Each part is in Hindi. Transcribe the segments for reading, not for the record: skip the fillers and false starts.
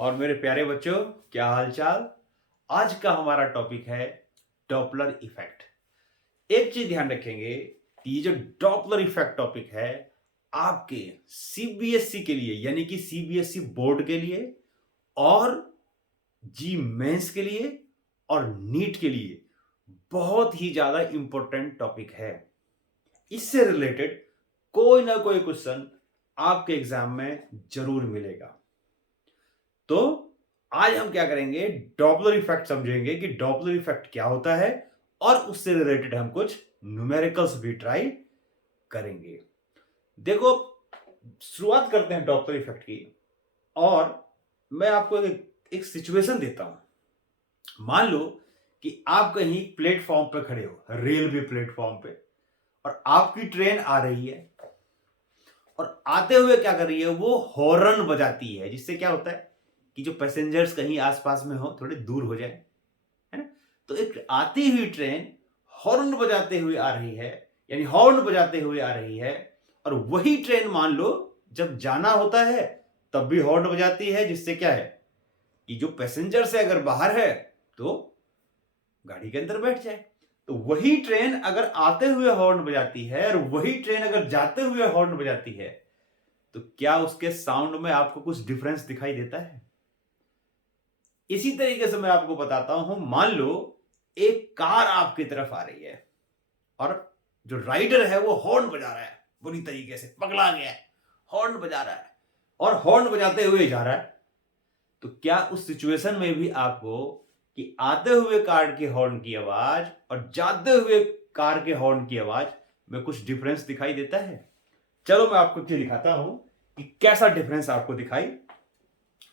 और मेरे प्यारे बच्चों, क्या हाल चाल। आज का हमारा टॉपिक है डॉपलर इफेक्ट। एक चीज ध्यान रखेंगे कि ये जो डॉपलर इफेक्ट टॉपिक है आपके सीबीएसई के लिए, यानी कि सीबीएसई बोर्ड के लिए और जी मेंस के लिए और नीट के लिए बहुत ही ज्यादा इंपॉर्टेंट टॉपिक है। इससे रिलेटेड कोई ना कोई क्वेश्चन आपके एग्जाम में जरूर मिलेगा। तो आज हम क्या करेंगे, डॉपलर इफेक्ट समझेंगे कि डॉपलर इफेक्ट क्या होता है और उससे रिलेटेड हम कुछ न्यूमेरिकल्स भी ट्राई करेंगे। देखो, शुरुआत करते हैं डॉपलर इफेक्ट की। और मैं आपको एक सिचुएशन देता हूं। मान लो कि आप कहीं प्लेटफॉर्म पे खड़े हो, रेलवे प्लेटफॉर्म पे, और आपकी ट्रेन आ रही है और आते हुए क्या कर रही है, वो हॉर्न बजाती है, जिससे क्या होता है कि जो पैसेंजर्स कहीं आसपास में हो थोड़े दूर हो जाए, है ना। तो एक आती हुई ट्रेन हॉर्न बजाते हुए आ रही है, यानी हॉर्न बजाते हुए आ रही है। और वही ट्रेन मान लो जब जाना होता है तब भी हॉर्न बजाती है, जिससे क्या है कि जो पैसेंजर से अगर बाहर है तो गाड़ी के अंदर बैठ जाए। तो वही ट्रेन अगर आते हुए हॉर्न बजाती है और वही ट्रेन अगर जाते हुए हॉर्न बजाती है, तो क्या उसके साउंड में आपको कुछ डिफरेंस दिखाई देता है? इसी तरीके से मैं आपको बताता हूं। मान लो एक कार आपकी तरफ आ रही है और जो राइडर है वो हॉर्न बजा रहा है, बुरी तरीके से पगला गया है, हॉर्न बजा रहा है और हॉर्न बजाते हुए जा रहा है। तो क्या उस सिचुएशन में भी आपको कि आते हुए कार के हॉर्न की आवाज और जाते हुए कार के हॉर्न की आवाज में कुछ डिफरेंस दिखाई देता है? चलो मैं आपको दिखाता हूं कि कैसा डिफरेंस आपको दिखाई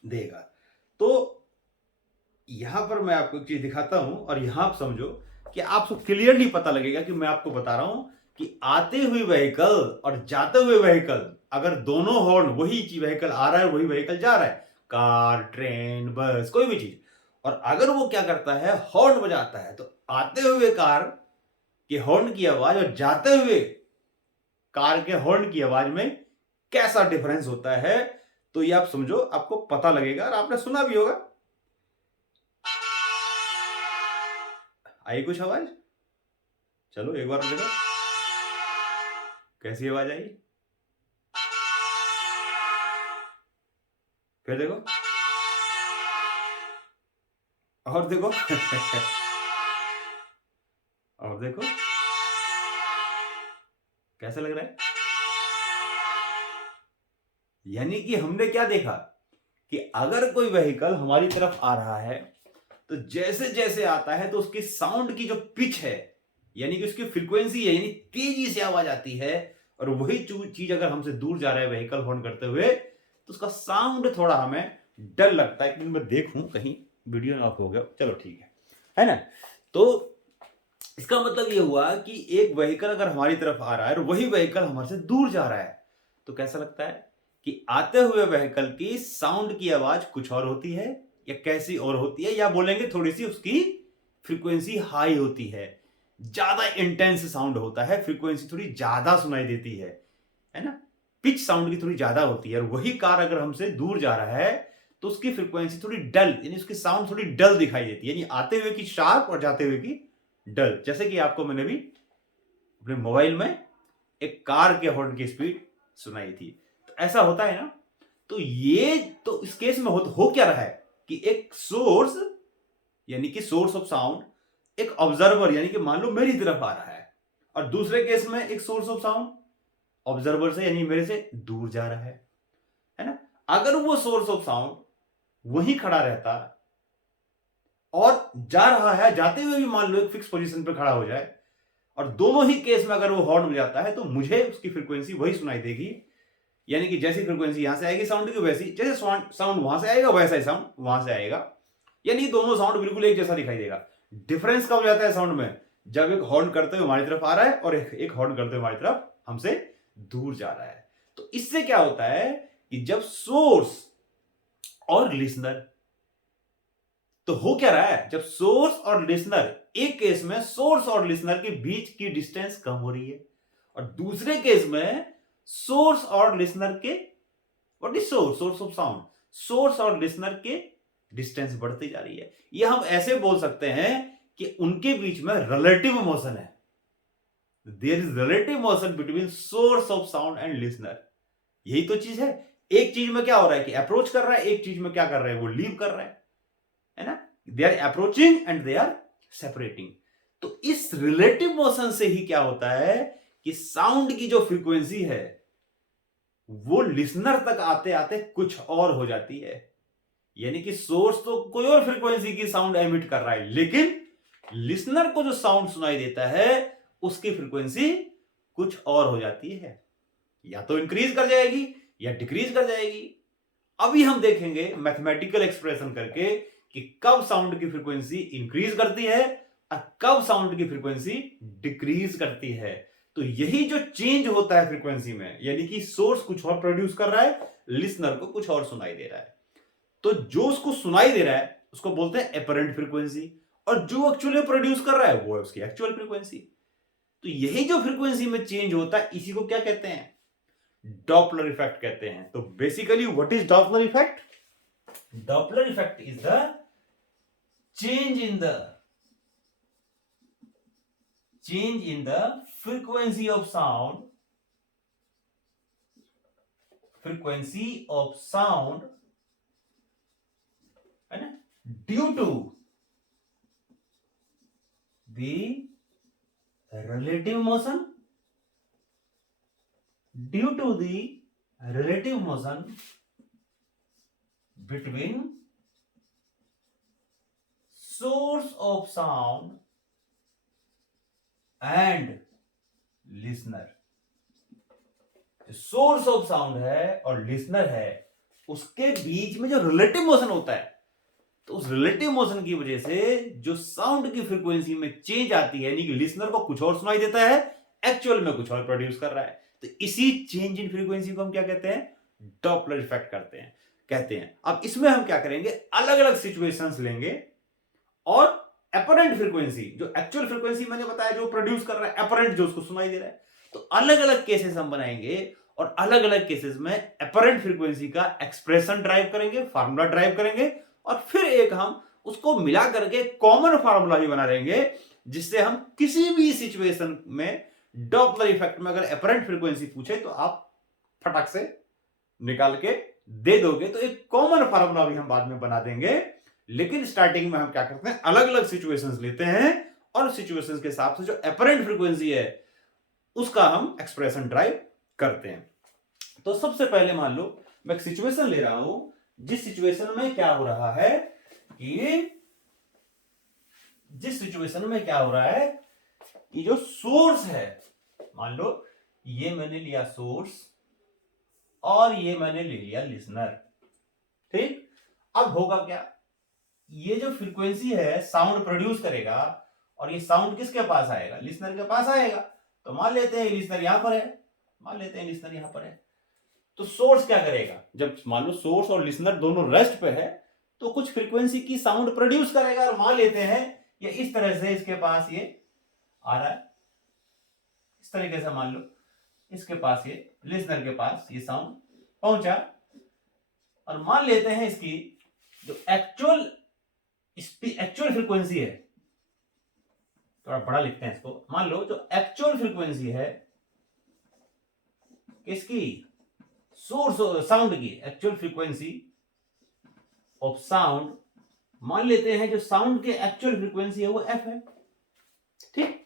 देगा। तो यहां पर मैं आपको एक चीज दिखाता हूं और यहां आप समझो कि आपको क्लियरली पता लगेगा कि मैं आपको बता रहा हूं कि आते हुए व्हीकल और जाते हुए व्हीकल, अगर दोनों हॉर्न, वही व्हीकल आ रहा है वही व्हीकल जा रहा है, कार, ट्रेन, बस, कोई भी चीज, और अगर वो क्या करता है, हॉर्न बजाता है, तो आते हुए कार के हॉर्न की आवाज और जाते हुए कार के हॉर्न की आवाज में कैसा डिफरेंस होता है। तो ये आप समझो, आपको पता लगेगा और आपने सुना भी होगा। आई कुछ आवाज? चलो एक बार देखो कैसी आवाज आई। फिर देखो, और देखो और देखो कैसा लग रहा है। यानी कि हमने क्या देखा कि अगर कोई व्हीकल हमारी तरफ आ रहा है तो जैसे जैसे आता है तो उसकी साउंड की जो पिच है, यानी कि उसकी फ्रीक्वेंसी है, यानी तेजी से आवाज आती है। और वही चीज अगर हमसे दूर जा रहा है व्हीकल हॉर्न करते हुए, तो उसका साउंड थोड़ा हमें डर लगता है कि मैं देखूं कहीं वीडियो ऑफ हो गया। चलो ठीक है ना। तो इसका मतलब ये हुआ कि एक व्हीकल अगर हमारी तरफ आ रहा है और वही व्हीकल हमारे से दूर जा रहा है, तो कैसा लगता है कि आते हुए व्हीकल की साउंड की आवाज कुछ और होती है या कैसी और होती है, या बोलेंगे थोड़ी सी उसकी फ्रीक्वेंसी हाई होती है, ज्यादा इंटेंस साउंड होता है, फ्रीक्वेंसी थोड़ी ज्यादा सुनाई देती है ना। पिच साउंड की थोड़ी ज्यादा होती है। और वही कार अगर हमसे दूर जा रहा है तो उसकी फ्रीक्वेंसी थोड़ी डल, यानी उसकी साउंड थोड़ी डल दिखाई देती है, यानी आते हुए की शार्प और जाते हुए की डल। जैसे कि आपको मैंने भी अपने मोबाइल में एक कार के हॉर्न की स्पीड सुनाई थी। तो ऐसा होता है ना। तो ये तो इस केस में हो क्या रहा है कि एक सोर्स, यानी कि सोर्स ऑफ साउंड एक ऑब्जर्वर, यानी कि मान लो मेरी तरफ आ रहा है, और दूसरे केस में एक सोर्स ऑफ साउंड ऑब्जर्वर से, यानी मेरे से दूर जा रहा है ना। अगर वो सोर्स ऑफ साउंड वहीं खड़ा रहता और जा रहा है, जाते हुए भी मान लो एक फिक्स पोजीशन पे खड़ा हो जाए, और दोनों ही केस में अगर वो हॉर्न बजाता है, तो मुझे उसकी फ्रीक्वेंसी वही सुनाई देगी। यानी कि जैसी फ्रीक्वेंसी यहां से आएगी साउंड की, वैसी जैसे साउंड वहां से आएगा वैसा ही साउंड वहां से आएगा। यानी दोनों साउंड बिल्कुल एक जैसा दिखाई देगा। डिफरेंस कब हो जाता है साउंड में? जब एक हॉर्न करते हुए हमारी तरफ आ रहा है और एक हॉर्न करते हुए हमारी तरफ हमसे दूर जा रहा है। तो इससे क्या होता है कि जब सोर्स और लिसनर, तो हो क्या रहा है, जब सोर्स और लिसनर, एक केस में सोर्स और लिसनर के बीच की डिस्टेंस कम हो रही है, और दूसरे केस में सोर्स और लिसनर के, what is source? Source of sound. Source और लिसनर के डिस्टेंस बढ़ती जा रही है। ये हम ऐसे बोल सकते हैं कि उनके बीच में रिलेटिव मोशन है। There is relative motion between source of sound and listener. यही तो चीज है। एक चीज में क्या हो रहा है कि अप्रोच कर रहा है, एक चीज में क्या कर रहा है, वो लीव कर रहा है ना। They are approaching and they are separating. तो इस रिलेटिव मोशन से ही क्या होता है कि साउंड की जो फ्रीक्वेंसी है वो लिसनर तक आते आते कुछ और हो जाती है। यानी कि सोर्स तो कोई और फ्रीक्वेंसी की साउंड एमिट कर रहा है, लेकिन लिसनर को जो साउंड सुनाई देता है उसकी फ्रीक्वेंसी कुछ और हो जाती है। या तो इंक्रीज कर जाएगी या डिक्रीज कर जाएगी। अभी हम देखेंगे मैथमेटिकल एक्सप्रेशन करके कि कब साउंड की फ्रीक्वेंसी इंक्रीज करती है और कब साउंड की फ्रीक्वेंसी डिक्रीज करती है। तो यही जो चेंज होता है फ्रीक्वेंसी में, यानी कि सोर्स कुछ और प्रोड्यूस कर रहा है, लिसनर को कुछ और सुनाई दे रहा है। तो जो उसको सुनाई दे रहा है उसको बोलते हैं एपरेंट फ्रीक्वेंसी, और जो एक्चुअली प्रोड्यूस कर रहा है वो है उसकी एक्चुअल फ्रीक्वेंसी। तो यही जो फ्रीक्वेंसी में चेंज होता है इसी को क्या कहते हैं, डॉपलर इफेक्ट कहते हैं। तो basically what is Doppler effect? Doppler effect is the change in the frequency of sound है ना, due to the relative motion between source of sound and listener। Source of sound है और लिसनर है, उसके बीच में जो रिलेटिव मोशन होता है, तो उस रिलेटिव मोशन की वजह से जो साउंड की फ्रीक्वेंसी में चेंज आती है, यानी कि लिसनर को कुछ और सुनाई देता है, एक्चुअल में कुछ और प्रोड्यूस कर रहा है। तो इसी चेंज इन फ्रीक्वेंसी को हम क्या कहते हैं, डॉपलर इफेक्ट कहते हैं। अब इसमें हम क्या करेंगे, अलग अलग सिचुएशंस लेंगे और अपरेंट फ्रीक्वेंसी, जो एक्चुअल फ्रीक्वेंसी मैंने बताया जो प्रोड्यूस कर रहा है, अपरेंट जो उसको सुनाई दे रहा है, तो अलग अलग केसेस हम बनाएंगे और अलग अलग केसेस में अपरेंट फ्रीक्वेंसी का एक्सप्रेशन ड्राइव करेंगे, फार्मूला ड्राइव करेंगे, और फिर एक हम उसको मिला करके कॉमन फार्मूला भी बना देंगे, जिससे हम किसी भी सिचुएशन में डॉपलर इफेक्ट में अगर अपरेंट फ्रीक्वेंसी पूछे तो आप फटाक से निकाल के दे दोगे। तो एक कॉमन फार्मूला भी हम बाद में बना देंगे, लेकिन स्टार्टिंग में हम क्या करते हैं, अलग अलग सिचुएशंस लेते हैं और सिचुएशंस के हिसाब से जो अपरेंट फ्रीक्वेंसी है उसका हम एक्सप्रेशन ड्राइव करते हैं। तो सबसे पहले मान लो मैं एक सिचुएशन ले रहा हूं, जिस सिचुएशन में क्या हो रहा है कि जो सोर्स है, मान लो ये मैंने लिया सोर्स और ये मैंने ले लिया लिसनर, ठीक। अब होगा क्या, ये जो फ्रीक्वेंसी है साउंड प्रोड्यूस करेगा और ये साउंड किसके पास आएगा, लिसनर के पास आएगा। तो मान लेते हैं लिसनर यहां पर है, तो सोर्स क्या करेगा, जब मान लो सोर्स और लिसनर दोनों रेस्ट पे है तो कुछ फ्रीक्वेंसी की साउंड प्रोड्यूस करेगा, और मान लेते हैं ये इस तरह से इसके पास ये आ रहा है, इस तरीके से मान लो इसके पास ये लिसनर के पास ये साउंड पहुंचा, और मान लेते हैं इसकी जो एक्चुअल फ्रीक्वेंसी है, थोड़ा बड़ा लिखते हैं इसको, मान लो जो एक्चुअल फ्रीक्वेंसी है किसकी, सोर्स साउंड की, एक्चुअल फ्रीक्वेंसी ऑफ साउंड, मान लेते हैं जो साउंड के एक्चुअल फ्रीक्वेंसी है वो एफ है, ठीक।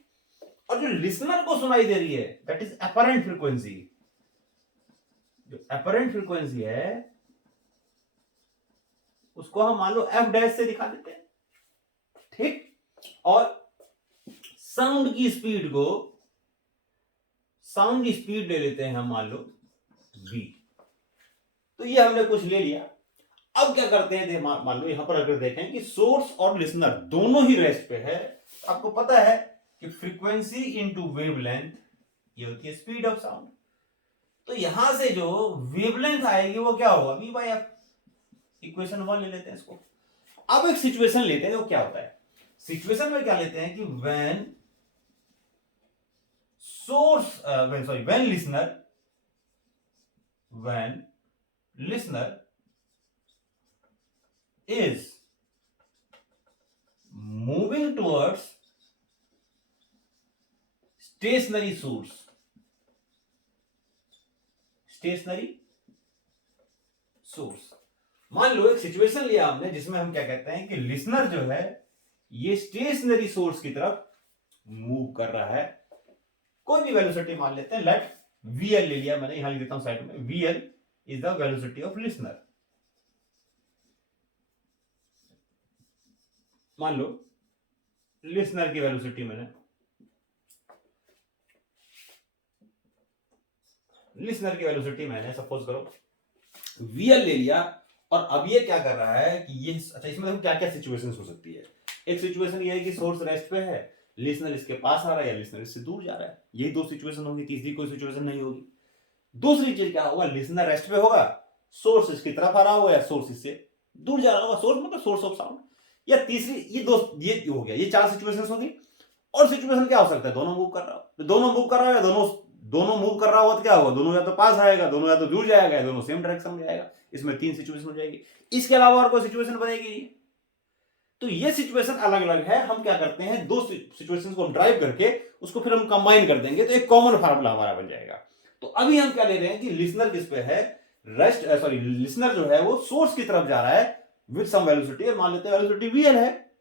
और जो लिसनर को सुनाई दे रही है दैट इज अपरेंट फ्रीक्वेंसी, जो अपरेंट फ्रीक्वेंसी है उसको हम मान लो एफ डैश से दिखा देते हैं, ठीक। और साउंड की स्पीड ले लेते हैं हम मान लो v। तो ये हमने कुछ ले लिया। अब क्या करते हैं, मान लो यहां पर अगर देखें कि सोर्स और लिसनर दोनों ही रेस्ट पे है, आपको पता है कि फ्रीक्वेंसी इनटू वेवलेंथ ये होती है स्पीड ऑफ साउंड। तो यहां से जो वेवलेंथ आएगी वो क्या होगा, v बाई एफ। इक्वेशन 1 ले लेते हैं इसको। अब एक सिचुएशन लेते हैं, वो क्या होता है, सिचुएशन में क्या लेते हैं कि when listener is moving towards stationary source. Stationary source. मान लो एक सिचुएशन लिया हमने जिसमें हम क्या कहते हैं कि लिसनर जो है ये स्टेशनरी सोर्स की तरफ मूव कर रहा है। कोई भी वेलोसिटी मान लेते हैं, लेट वीएल ले लिया मैंने, यहां लिख देता हूं साइड में, V L is the velocity of listener. मान लो लिसनर की वेलोसिटी मैंने सपोज करो वीएल ले लिया, और अब ये क्या कर रहा है कि ये, अच्छा इसमें देखो क्या क्या सिचुएशंस हो सकती है। एक सिचुएशन ये है कि सोर्स रेस्ट पे है, लिसनर इसके पास आ रहा है या लिसनर इससे दूर जा रहा है, यही दो सिचुएशन होगी, तीसरी कोई सिचुएशन नहीं होगी। दूसरी चीज क्या होगा, लिसनर रेस्ट पे होगा, सोर्स इसकी तरफ आ रहा होगा या सोर्स इससे दूर जा रहा होगा, सोर्स मतलब सोर्स ऑफ साउंड। या तीसरी, ये हो गया, ये चार सिचुएशंस होगी। और सिचुएशन क्या हो सकता है, दोनों मूव कर रहा हो, दोनों मूव कर रहा है, दोनों मूव कर रहा हो तो क्या होगा, दोनों या तो पास आएगा, दोनों या तो दूर जाएगा, दोनों सेम डायरेक्शन में जाएगा। इसमें तीन सिचुएशन हो जाएगी, इसके अलावा और कोई सिचुएशन बनेगी नहीं। तो ये सिचुएशन अलग अलग है। हम क्या करते हैं, दो सिचुएशंस को ड्राइव करके उसको फिर हम कंबाइन कर देंगे तो एक कॉमन फार्मूला हमारा बन जाएगा। तो अभी हम क्या ले रहे हैं कि लिसनर किस पे है, लिसनर जो है वो सोर्स की तरफ जा रहा है विद सम वेलोसिटी, और मान लेते हैं वेलोसिटी वीएल है,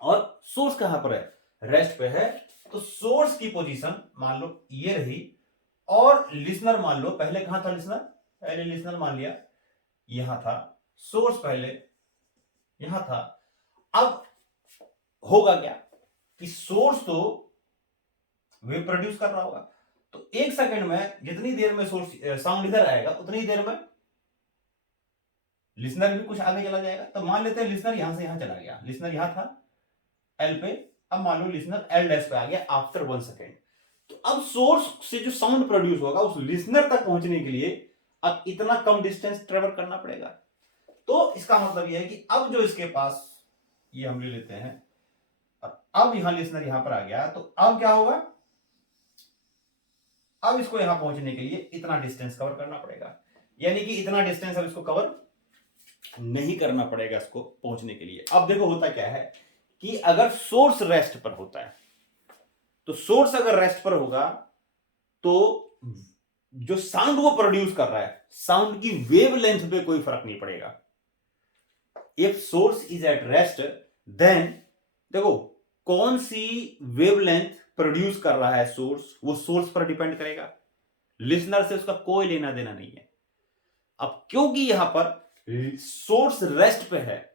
और सोर्स कहां पर है, रेस्ट पे है। तो सोर्स की पोजीशन मान लो ये रही, और लिसनर मान लो पहले कहां था, पहले लिसनर मान लिया यहां था, सोर्स पहले यहां था। अब होगा क्या कि सोर्स तो वेव प्रोड्यूस कर रहा होगा, तो एक सेकंड में जितनी देर में सोर्स साउंड इधर आएगा उतनी देर में लिसनर भी कुछ आगे चला जाएगा। तो मान लेते हैं लिसनर यहां से यहां चला गया, लिसनर यहां था एल पे, अब मान लो लिसनर एल डैश पे आ गया आफ्टर 1 सेकेंड। तो अब सोर्स से जो साउंड प्रोड्यूस होगा उस लिसनर तक पहुंचने के लिए अब इतना कम डिस्टेंस ट्रेवल करना पड़ेगा। तो इसका मतलब यह है कि अब जो इसके पास, ये हम ले लेते हैं, और अब यहां लिसनर यहां पर आ गया, तो अब क्या होगा, अब इसको यहां पहुंचने के लिए इतना डिस्टेंस कवर करना पड़ेगा, यानी कि इतना डिस्टेंस अब इसको कवर नहीं करना पड़ेगा इसको पहुंचने के लिए। अब देखो होता क्या है कि अगर सोर्स रेस्ट पर होता है, तो सोर्स अगर रेस्ट पर होगा तो जो साउंड वो प्रोड्यूस कर रहा है, साउंड की वेवलेंथ पे कोई फर्क नहीं पड़ेगा। If source is at rest, then देखो कौन सी वेवलेंथ प्रोड्यूस कर रहा है सोर्स, वो सोर्स पर डिपेंड करेगा, लिसनर से उसका कोई लेना देना नहीं है। अब क्योंकि यहां पर सोर्स रेस्ट पे है,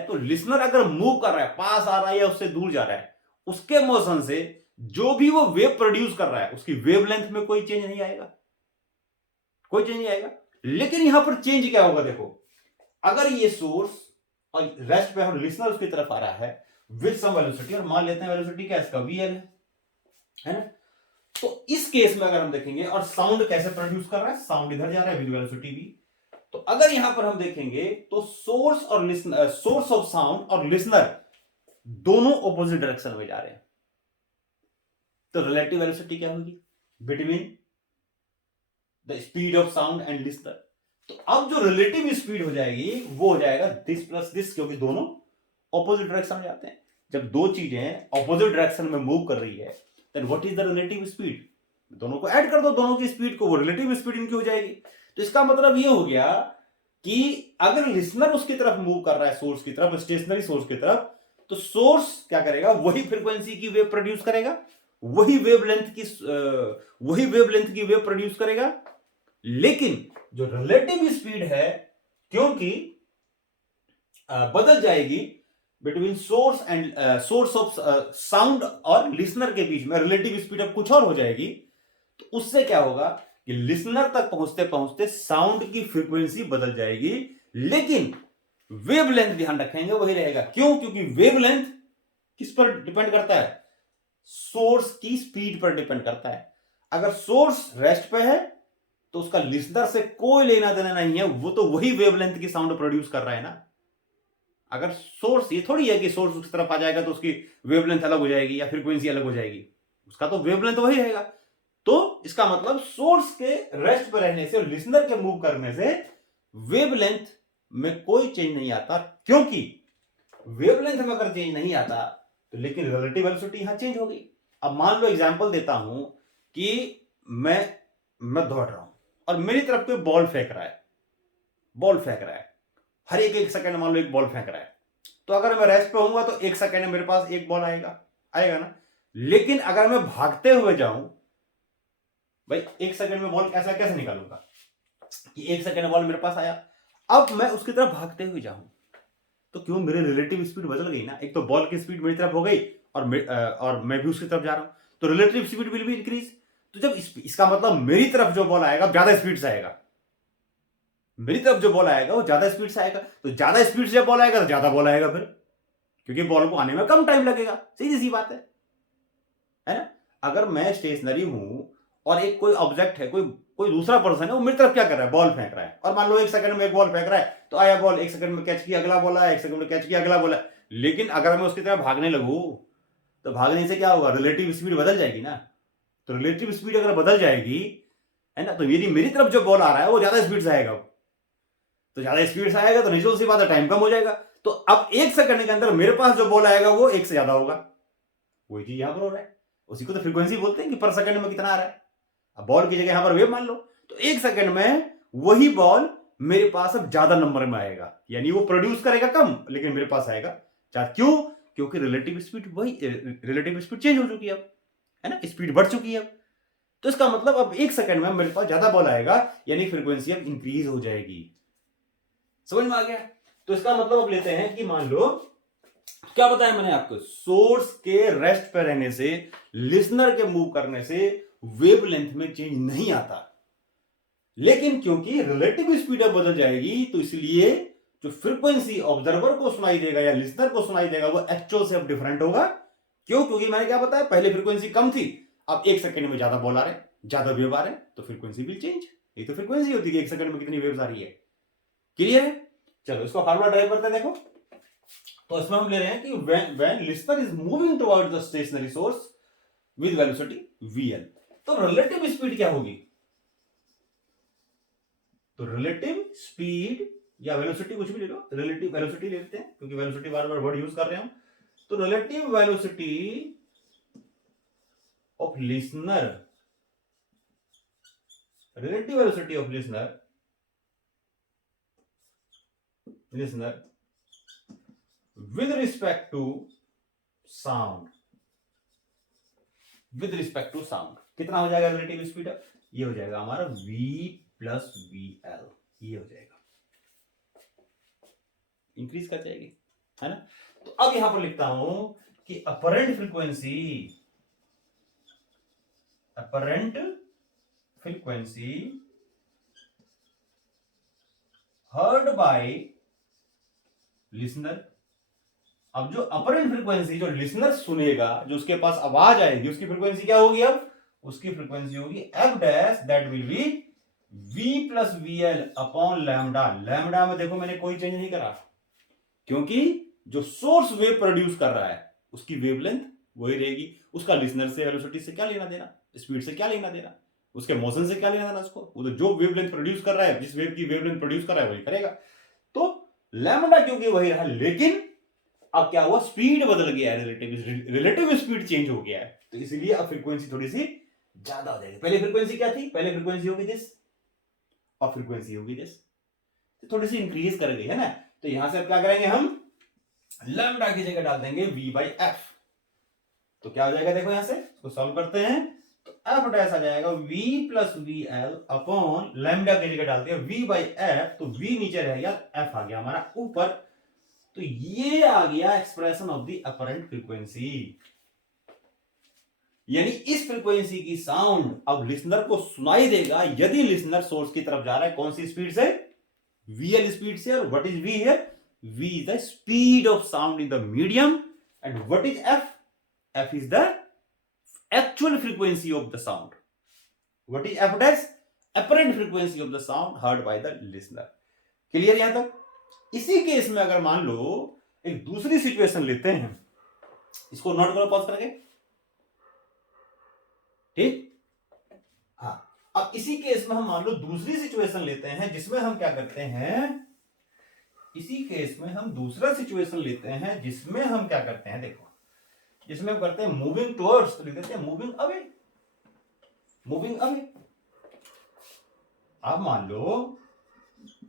तो लिसनर अगर मूव कर रहा है, पास आ रहा है या उससे दूर जा रहा है, उसके मोशन से जो भी वो वेव प्रोड्यूस कर रहा है उसकी वेवलेंथ में कोई चेंज नहीं आएगा, लेकिन यहां पर चेंज क्या होगा, देखो अगर ये सोर्स और रेस्ट पे और लिसनर उसकी तरफ आ रहा है विद सम वेलोसिटी, और मान लेते हैं वेलोसिटी क्या इसका वीएल है ना, तो इस केस में अगर हम देखेंगे, और साउंड कैसे प्रोड्यूस कर रहा है, साउंड इधर जा रहा है विद वेलोसिटी वी, तो अगर यहां पर हम देखेंगे तो सोर्स और लिसनर, सोर्स ऑफ साउंड और लिसनर दोनों ऑपोजिट डायरेक्शन में जा रहे हैं। तो रिलेटिव वेलोसिटी क्या होगी between the speed of sound and listener. तो अब जो रिलेटिव स्पीड हो जाएगी वो हो जाएगा दिस प्लस दिस, क्योंकि दोनों ऑपोजिट डायरेक्शन में जाते हैं। जब दो चीजें ऑपोजिट डायरेक्शन में मूव कर रही है, then what is the relative speed, दोनों को ऐड कर दो, दोनों की स्पीड को, वो रिलेटिव स्पीड इनकी हो जाएगी। तो इसका मतलब ये हो गया कि अगर लिसनर उसकी तरफ मूव कर रहा है, सोर्स की तरफ, स्टेशनरी सोर्स की तरफ, तो सोर्स क्या करेगा, वही फ्रीक्वेंसी की वेव प्रोड्यूस करेगा, वही वेवलेंथ की वेव प्रोड्यूस करेगा। लेकिन जो रिलेटिव स्पीड है, क्योंकि बदल जाएगी बिटवीन सोर्स ऑफ साउंड और लिसनर के बीच में, रिलेटिव स्पीड अब कुछ और हो जाएगी। तो उससे क्या होगा कि लिसनर तक पहुंचते पहुंचते साउंड की फ्रीक्वेंसी बदल जाएगी, लेकिन वेवलेंथ ध्यान रखेंगे वही रहेगा। क्यों? क्योंकि वेवलेंथ किस पर डिपेंड करता है, सोर्स की स्पीड पर डिपेंड करता है। अगर सोर्स रेस्ट पे है तो उसका लिसनर से कोई लेना देना नहीं है, वो तो वही वेवलेंथ की साउंड प्रोड्यूस कर रहा है ना। अगर सोर्स, ये थोड़ी है कि सोर्स उस तरफ आ जाएगा तो उसकी वेवलेंथ अलग हो जाएगी या फ्रीक्वेंसी अलग हो जाएगी, उसका तो वेवलेंथ वही रहेगा। तो इसका मतलब सोर्स के रेस्ट पर रहने से और लिसनर के मूव करने से वेवलेंथ में कोई चेंज नहीं आता, क्योंकि वेवलेंथ में अगर चेंज नहीं आता तो लेकिन रिलेटिव वेलोसिटी यहां चेंज हो गई। अब मान लो एग्जांपल देता हूं कि मैं दौड़ रहा हूं और मेरी तरफ कोई बॉल फेंक रहा है, हर एक सेकंड मान लो एक बॉल फेंक रहा है, तो अगर मैं रेस्ट पे होऊंगा तो एक सेकंड में मेरे पास एक बॉल आएगा ना। लेकिन अगर मैं भागते हुए जाऊं, भाई एक सेकंड में बॉल कैसे निकालूंगा कि एक सेकंड में बॉल मेरे पास आया, अब मैं उसकी तरफ भागते हुए जाऊं तो क्यों मेरी रिलेटिव स्पीड बदल गई ना। एक तो बॉल की स्पीड मेरी तरफ हो गई और मैं भी उसकी तरफ जा रहा हूं, तो relative speed will be increase. तो जब इसका मतलब मेरी तरफ जो बॉल आएगा ज्यादा स्पीड से आएगा, मेरी तरफ जो बॉल आएगा वो ज्यादा स्पीड से आएगा, तो ज्यादा स्पीड से जब बॉल आएगा तो ज्यादा बॉल आएगा फिर, क्योंकि बॉल को आने में कम टाइम लगेगा। सीधी सी बात है ना। अगर मैं स्टेशनरी हूं और एक कोई ऑब्जेक्ट है, कोई दूसरा पर्सन है, वो मेरी तरफ क्या कर रहा है, बॉल फेंक रहा है, और मान लो एक सेकंड में एक बॉल फेंक रहा है, तो आया बॉल, एक सेकंड में कैच किया, अगला बॉल आया, एक सेकंड में कैच किया, अगला बॉल आया। लेकिन अगर मैं उसकी तरफ भागने लगूं तो भागने से क्या होगा, रिलेटिव स्पीड बदल जाएगी ना। तो रिलेटिव स्पीड अगर बदल जाएगी, है ना, तो यदि मेरी तरफ जो बॉल आ रहा है वो ज्यादा स्पीड से आएगा, तो ज्यादा स्पीड से आएगा तो नेचुरल सी बात है टाइम कम हो जाएगा। तो अब एक सेकंड के अंदर मेरे पास जो बॉल आएगा वो एक से ज्यादा होगा। वही चीज यहां पर हो रहा है, उसी को तो फ्रीक्वेंसी बोलते हैं कि पर सेकंड में कितना आ रहा है। अब बॉल की जगह यहां पर वेव मान लो, तो एक सेकंड में वही बॉल मेरे पास अब ज्यादा नंबर में आएगा, यानी वो प्रोड्यूस करेगा कम लेकिन मेरे पास आएगा ज्यादा। क्यों? क्योंकि रिलेटिव स्पीड चेंज हो चुकी है अब, है ना, स्पीड बढ़ चुकी है अब। तो इसका मतलब अब एक सेकंड में मेरे पास ज्यादा बॉल आएगा, यानी फ्रीक्वेंसी अब इंक्रीज हो जाएगी। समझ में आ गया? तो इसका मतलब अब लेते हैं कि मान लो क्या बताया मैंने आपको, सोर्स के रेस्ट पे रहने से, लिसनर के मूव करने से वेवलेंथ में चेंज नहीं आता, लेकिन क्योंकि रिलेटिव स्पीड अब बदल जाएगी तो इसलिए जो फ्रीक्वेंसी ऑब्जर्वर को सुनाई देगा या लिसनर को सुनाई देगा वो एक्चुअल से अब डिफरेंट होगा। क्यों? क्योंकि मैंने क्या बताया, पहले फ्रीक्वेंसी कम थी, अब एक सेकंड में ज्यादा बॉल आ रहे हैं, ज्यादा वेव आ रहे हैं, तो फ्रीक्वेंसी विल चेंज। ये तो फ्रीक्वेंसी होती है कि एक सेकंड में कितनी वेव्स आ रही है। क्लियर है? चलो इसको फार्मूला ड्राइव करते हैं। देखो, तो इसमें हम ले रहे हैं कि when listener is moving towards the stationary source with velocity vl, तो रिलेटिव स्पीड क्या होगी? तो रिलेटिव स्पीड या वेलोसिटी कुछ भी ले लो, रिलेटिव वेलोसिटी ले लेते हैं क्योंकि वेलोसिटी बार बार वर्ड यूज कर रहे हैं हम। तो relative velocity of listener, relative velocity of listener with respect to sound, with respect to sound कितना हो जाएगा रिलेटिव स्पीड? ये हो जाएगा हमारा v प्लस वी एल, ये हो जाएगा, इंक्रीज कर जाएगी, है ना। तो अब यहां पर लिखता हूं कि apparent frequency heard by listener. अब जो अपरेंट फ्रीक्वेंसी जो लिसनर सुनेगा, जो उसके पास आवाज आएगी, उसकी फ्रीक्वेंसी क्या होगी? अब उसकी फ्रीक्वेंसी होगी F dash, that will be V plus V L upon lambda. Lambda में देखो मैंने कोई चेंज नहीं करा, क्योंकि जो सोर्स वेव प्रोड्यूस कर रहा है उसकी वेवलेंथ वही रहेगी। उसका लिसनर से वेलोसिटी से क्या लेना देना, स्पीड से क्या लेना देना, उसके मोशन से क्या लेना देना उसको, वो तो जो वेवलेंथ प्रोड्यूस कर रहा है, जिस वेव की वेवलेंथ प्रोड्यूस कर रहा है वही करेगा। तो लैम्डा क्योंकि वही रहा, लेकिन अब क्या हुआ, स्पीड बदल गया है, रिलेटिव स्पीड चेंज हो गया है, तो इसलिए अब फ्रीक्वेंसी थोड़ी सी ज्यादा हो जाएगी। पहले फ्रीक्वेंसी क्या थी? पहले फ्रीक्वेंसी होगी दिस और फ्रीक्वेंसी होगी दिस, तो थोड़ी सी इंक्रीज कर गई, है ना। तो यहां से अब क्या करेंगे, हम लैम्डा की जगह डाल देंगे v बाई एफ। तो क्या हो जाएगा, देखो यहां से इसको सॉल्व करते हैं, तो एफ डैश आ जाएगा v plus V L upon lambda की जगह डालते हैं v बाई एफ, तो v नीचे रहेगा, f आ गया हमारा ऊपर। तो ये आ गया expression of the apparent frequency, यानी इस फ्रीक्वेंसी की साउंड अब लिसनर को सुनाई देगा यदि लिसनर सोर्स की तरफ जा रहा है, कौन सी स्पीड से? वीएल स्पीड से। और what is V here? v is the speed of sound in the medium, and what is f? f is the actual frequency of the sound. What is f dash? Apparent frequency of the sound heard by the listener. Clear यहां तक? इसी केस में अगर मान लो एक दूसरी सिचुएशन लेते हैं, इसको नोट करो पॉज करके, ठीक? हाँ, अब इसी केस में हम मान लो दूसरी सिचुएशन लेते हैं जिसमें हम क्या करते हैं इसी केस में हम दूसरा सिचुएशन लेते हैं जिसमें हम क्या करते हैं, देखो जिसमें हम करते हैं मूविंग टुवर्ड्स, तो लिख देते हैं मूविंग अवे। मूविंग अवे, अब मान लो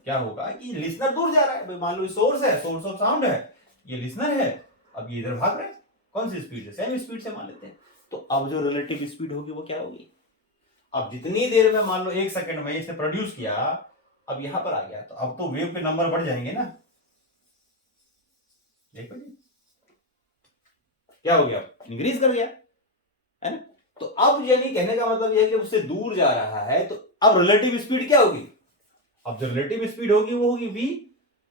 क्या होगा कि लिसनर दूर जा रहा है, मान लो सोर्स है, सोर्स ऑफ साउंड है, ये लिसनर है, अब ये इधर भाग रहे हैं, कौन सी स्पीड से, सेम स्पीड से मान लेते हैं। तो अब जो रिलेटिव स्पीड होगी वो क्या होगी, अब जितनी देर में मान लो 1 सेकंड में इसे प्रोड्यूस किया, अब यहां पर आ गया, तो अब तो वेव के नंबर बढ़ जाएंगे ना, देखो जी क्या हो गया, इंक्रीज कर गया, है ना। तो अब यानी कहने का मतलब यह है कि उससे दूर जा रहा है, तो अब रिलेटिव स्पीड क्या होगी, अब जो रिलेटिव स्पीड होगी वो होगी v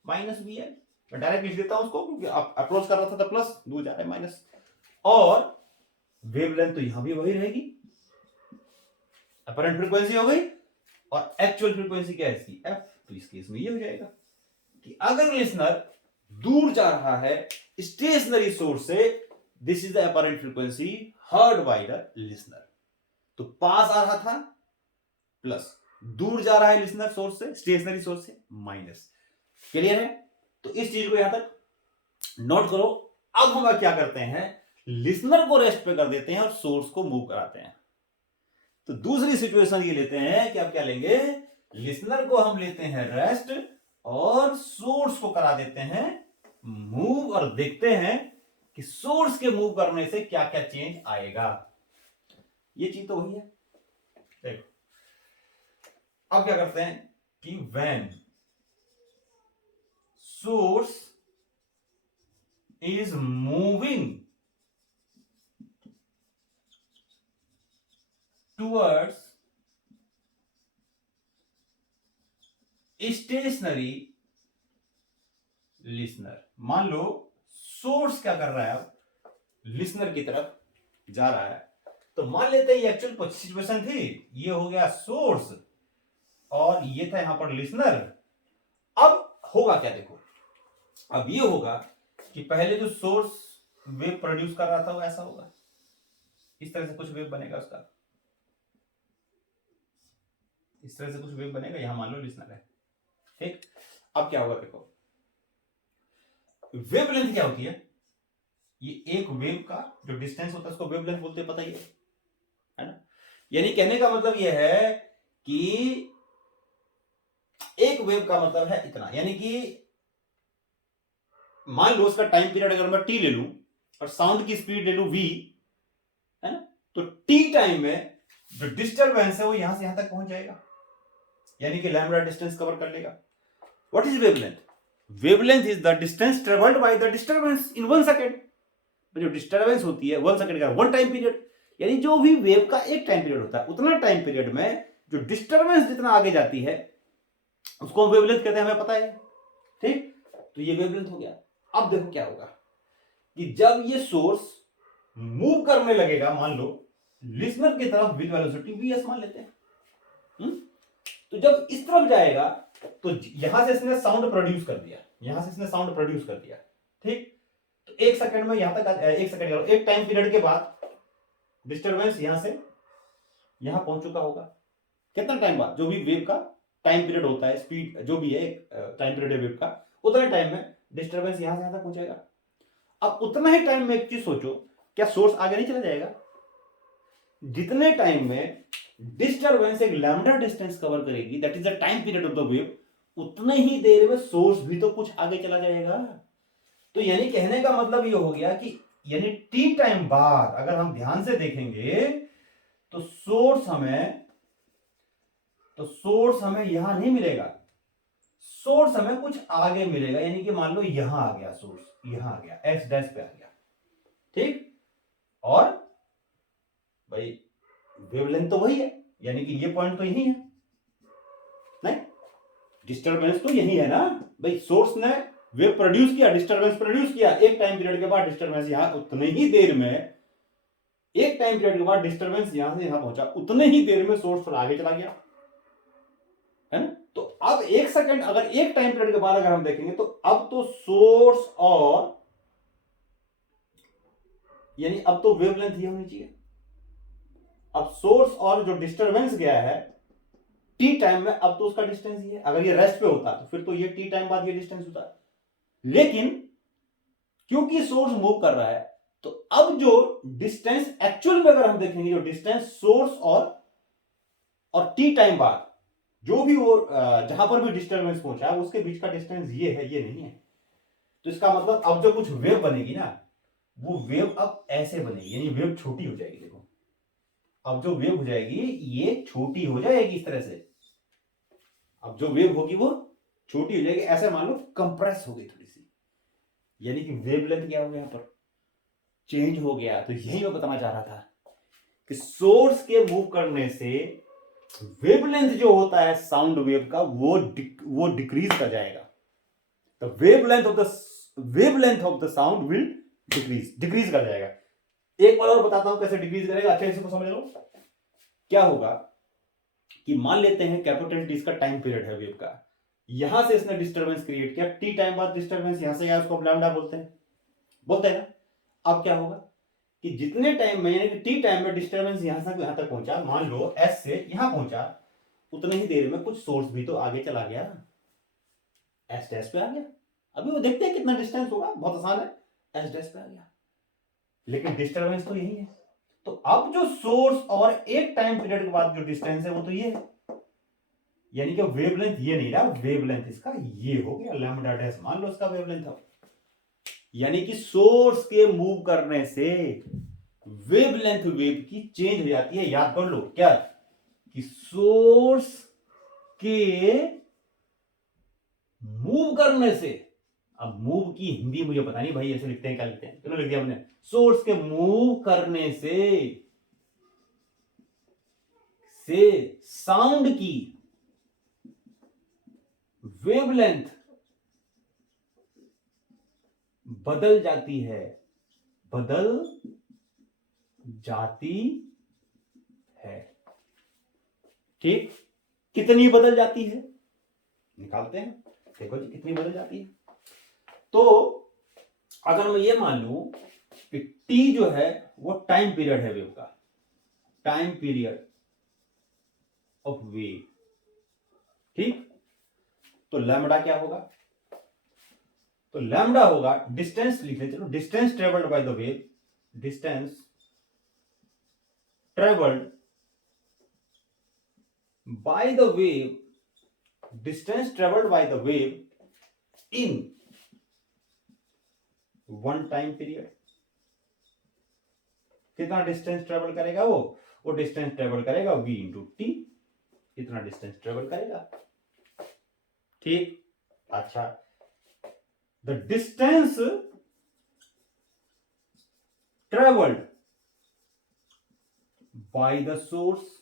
माइनस वी एल। मैं डायरेक्ट लिख देता हूं उसको, क्योंकि अप्रोच कर रहा था तो प्लस, दूर जा रहा है माइनस, और वेवलेंथ तो यहां भी वही रहेगी, अपरेंट फ्रीक्वेंसी हो गई, और एक्चुअल फ्रीक्वेंसी क्या है इसकी, एफ। तो इस केस में ये हो जाएगा कि अगर लिसनर दूर जा रहा है स्टेशनरी सोर्स से, this is the apparent frequency heard by the listener. तो पास आ रहा था प्लस, दूर जा रहा है लिसनर सोर्स से, स्टेशनरी सोर्स से माइनस। क्लियर है, तो इस चीज को यहां तक नोट करो। अब हम क्या करते हैं, लिसनर को रेस्ट पे कर देते हैं और सोर्स को मूव कराते हैं। तो दूसरी सिचुएशन ये लेते हैं कि अब क्या लेंगे, लिसनर को हम लेते हैं रेस्ट और सोर्स को करा देते हैं मूव, और देखते हैं कि सोर्स के मूव करने से क्या क्या चेंज आएगा। ये चीज तो वही है। देखो अब क्या करते हैं कि when source is moving towards stationary listener, मान लो सोर्स क्या कर रहा है, अब लिसनर की तरफ जा रहा है, तो मान लेते हैं ये एक्चुअल सिचुएशन थी, ये हो गया सोर्स और ये था यहां पर लिसनर। अब होगा क्या, देखो अब ये होगा कि पहले जो सोर्स वेव प्रोड्यूस कर रहा था वो ऐसा होगा, इस तरह से कुछ वेव बनेगा उसका, इस तरह से कुछ वेव बनेगा, यहां मान लो लिसनर है, ठीक। अब क्या होगा, देखो वेवलेंथ क्या होती है, ये एक वेव का जो डिस्टेंस होता है उसको वेवलेंथ बोलते हैं, पता ही है ना। यानी कहने का मतलब यह है कि एक वेव का मतलब है इतना, यानी कि मान लो उसका टाइम पीरियड अगर मैं टी ले लूं और साउंड की स्पीड ले लूं v, है ना, तो टी टाइम में जो डिस्टरबेंस है वो यहां से यहां तक पहुंच जाएगा, यानी कि लैम्बडा डिस्टेंस कवर कर लेगा। What is wavelength, wavelength is the distance travelled by the disturbance in 1 second. जो डिस्टरबेंस होती है 1 सेकंड का 1 टाइम पीरियड, यानी जो भी वेव का एक टाइम पीरियड होता है उतना टाइम पीरियड में जो डिस्टरबेंस जितना आगे जाती है उसको वेवलेंथ कहते हैं, हमें पता है, ठीक। तो ये वेवलेंथ हो गया। अब देखो क्या होगा कि जब ये सोर्स मूव करने लगेगा, मान लो लिसनर की तरफ विद वेलोसिटी वीएस मान लेते हैं, तो जब इस तरफ जाएगा तो यहां से इसने साउंड प्रोड्यूस कर दिया, यहां से इसने साउंड प्रोड्यूस कर दिया, ठीक। तो 1 सेकंड में यहां तक 1 सेकंड एक टाइम पीरियड के बाद डिस्टरबेंस यहां से यहां पहुंच चुका होगा। कितना टाइम बाद, जो भी वेव का टाइम पीरियड होता है, स्पीड जो भी है टाइम पीरियड है वेव का, उतने टाइम में डिस्टरबेंस यहां से यहां तक पहुंचेगा। अब उतना ही टाइम में एक चीज सोचो, क्या सोर्स आगे नहीं चला जाएगा, जितने टाइम में डिस्टरबेंस एक लैम्डा डिस्टेंस कवर करेगी, that is the time period of the wave, उतने ही देर में सोर्स भी तो कुछ आगे चला जाएगा। तो यानी कहने का मतलब ये हो गया कि यानी टी टाइम बाद अगर हम ध्यान से देखेंगे तो सोर्स हमें यहां नहीं मिलेगा, सोर्स हमें कुछ आगे मिलेगा, यानी कि मान लो यहां आ गया सोर्स, यहां आ गया एक्स डैश पे आ गया, ठीक। और भाई वेवलेंथ तो वही है, यानी कि ये पॉइंट तो यही है, नहीं डिस्टरबेंस तो यही है ना भाई, सोर्स ने वेव प्रोड्यूस किया, डिस्टरबेंस प्रोड्यूस किया, एक टाइम पीरियड के बाद डिस्टरबेंस यहां, उतने ही देर में एक टाइम पीरियड के बाद डिस्टरबेंस यहां से यहां पहुंचा, उतने ही देर में सोर्स थोड़ा आगे चला गया, है ना। तो अब 1 सेकंड अगर एक टाइम पीरियड के बाद अगर हम देखेंगे तो अब तो सोर्स और यानी अब तो वेवलेंथ ये होनी चाहिए, अब सोर्स और जो डिस्टरबेंस गया है टी टाइम में, अब तो उसका डिस्टेंस ही है। अगर ये रेस्ट पे होता तो फिर तो ये टी टाइम बाद ये डिस्टेंस होता, लेकिन क्योंकि सोर्स मूव कर रहा है, तो अब जो डिस्टेंस एक्चुअल में अगर हम देखेंगे, जो डिस्टेंस सोर्स और टी टाइम बाद जो भी वो जहां पर भी डिस्टर्बेंस पहुंचा है उसके बीच का डिस्टेंस ये है, ये नहीं है। तो इसका मतलब अब जो कुछ वेव बनेगी ना, वो वेव अब ऐसे बनेगी, यानी वेव छोटी हो जाएगी। देखो अब जो वेव हो जाएगी ये छोटी हो जाएगी इस तरह से। अब जो वेव होगी वो छोटी हो जाएगी, ऐसे मान लो कंप्रेस हो गई थोड़ी सी, यानी कि वेवलेंथ क्या हो गया, यहाँ पर चेंज हो गया। तो यही मैं बताना चाह रहा था कि सोर्स के मूव करने से वेवलेंथ जो होता है साउंड वेव का वो डिक्रीज कर जाएगा। The wavelength of the sound will decrease कर जाएगा। एक बार और बताता हूं कैसे डिक्रीज करेगा, अच्छे से समझ लो। क्या होगा कि मान लेते हैं कैपिटल टी इसका टाइम पीरियड है वेव का, यहां से इसने डिस्टर्बेंस क्रिएट किया, टी टाइम बाद डिस्टर्बेंस यहां से आया, उसको लैम्डा बोलते हैं ना। अब क्या होगा कि जितने टाइम में, यानी कि टी टाइम में डिस्टर्बेंस यहां से यहां तक पहुंचा, मान लो एस से यहां पहुंचा, उतने ही देर में कुछ सोर्स भी तो आगे चला गया, एस डैश पे आ गया। अभी वो देखते हैं कितना डिस्टेंस होगा, बहुत आसान है, एस डैश पे आ गया, लेकिन डिस्टर्बेंस तो यही है। तो अब जो सोर्स और एक टाइम पीरियड के बाद जो डिस्टेंस है वो तो ये है, यानी कि वेवलेंथ ये नहीं रहा, वेवलेंथ इसका ये हो गया, लैम्डा डैश मान लो इसका वेवलेंथ था। यानी कि सोर्स के मूव करने से वेवलेंथ वेव की चेंज हो जाती है। याद कर लो क्या, कि सोर्स के मूव करने से, अब मूव की हिंदी मुझे पता नहीं भाई, ऐसे लिखते हैं क्या लिखते हैं, क्यों लिख दिया हमने, सोर्स के मूव करने से साउंड की वेवलेंथ बदल जाती है, ठीक। कितनी बदल जाती है निकालते हैं, देखो जी कितनी बदल जाती है। तो अगर मैं ये मान लूं कि टी जो है वो टाइम पीरियड है वेव का, टाइम पीरियड ऑफ वेव, ठीक। तो लैम्डा क्या होगा, तो लैम्डा होगा डिस्टेंस, लिख लेते, चलो distance travelled by the wave, distance travelled by the wave, distance travelled by the wave in one time period. कितना डिस्टेंस ट्रेवल करेगा वो डिस्टेंस ट्रेवल करेगा v इंटू टी, कितना डिस्टेंस ट्रेवल करेगा, ठीक। अच्छा, the distance travelled by the source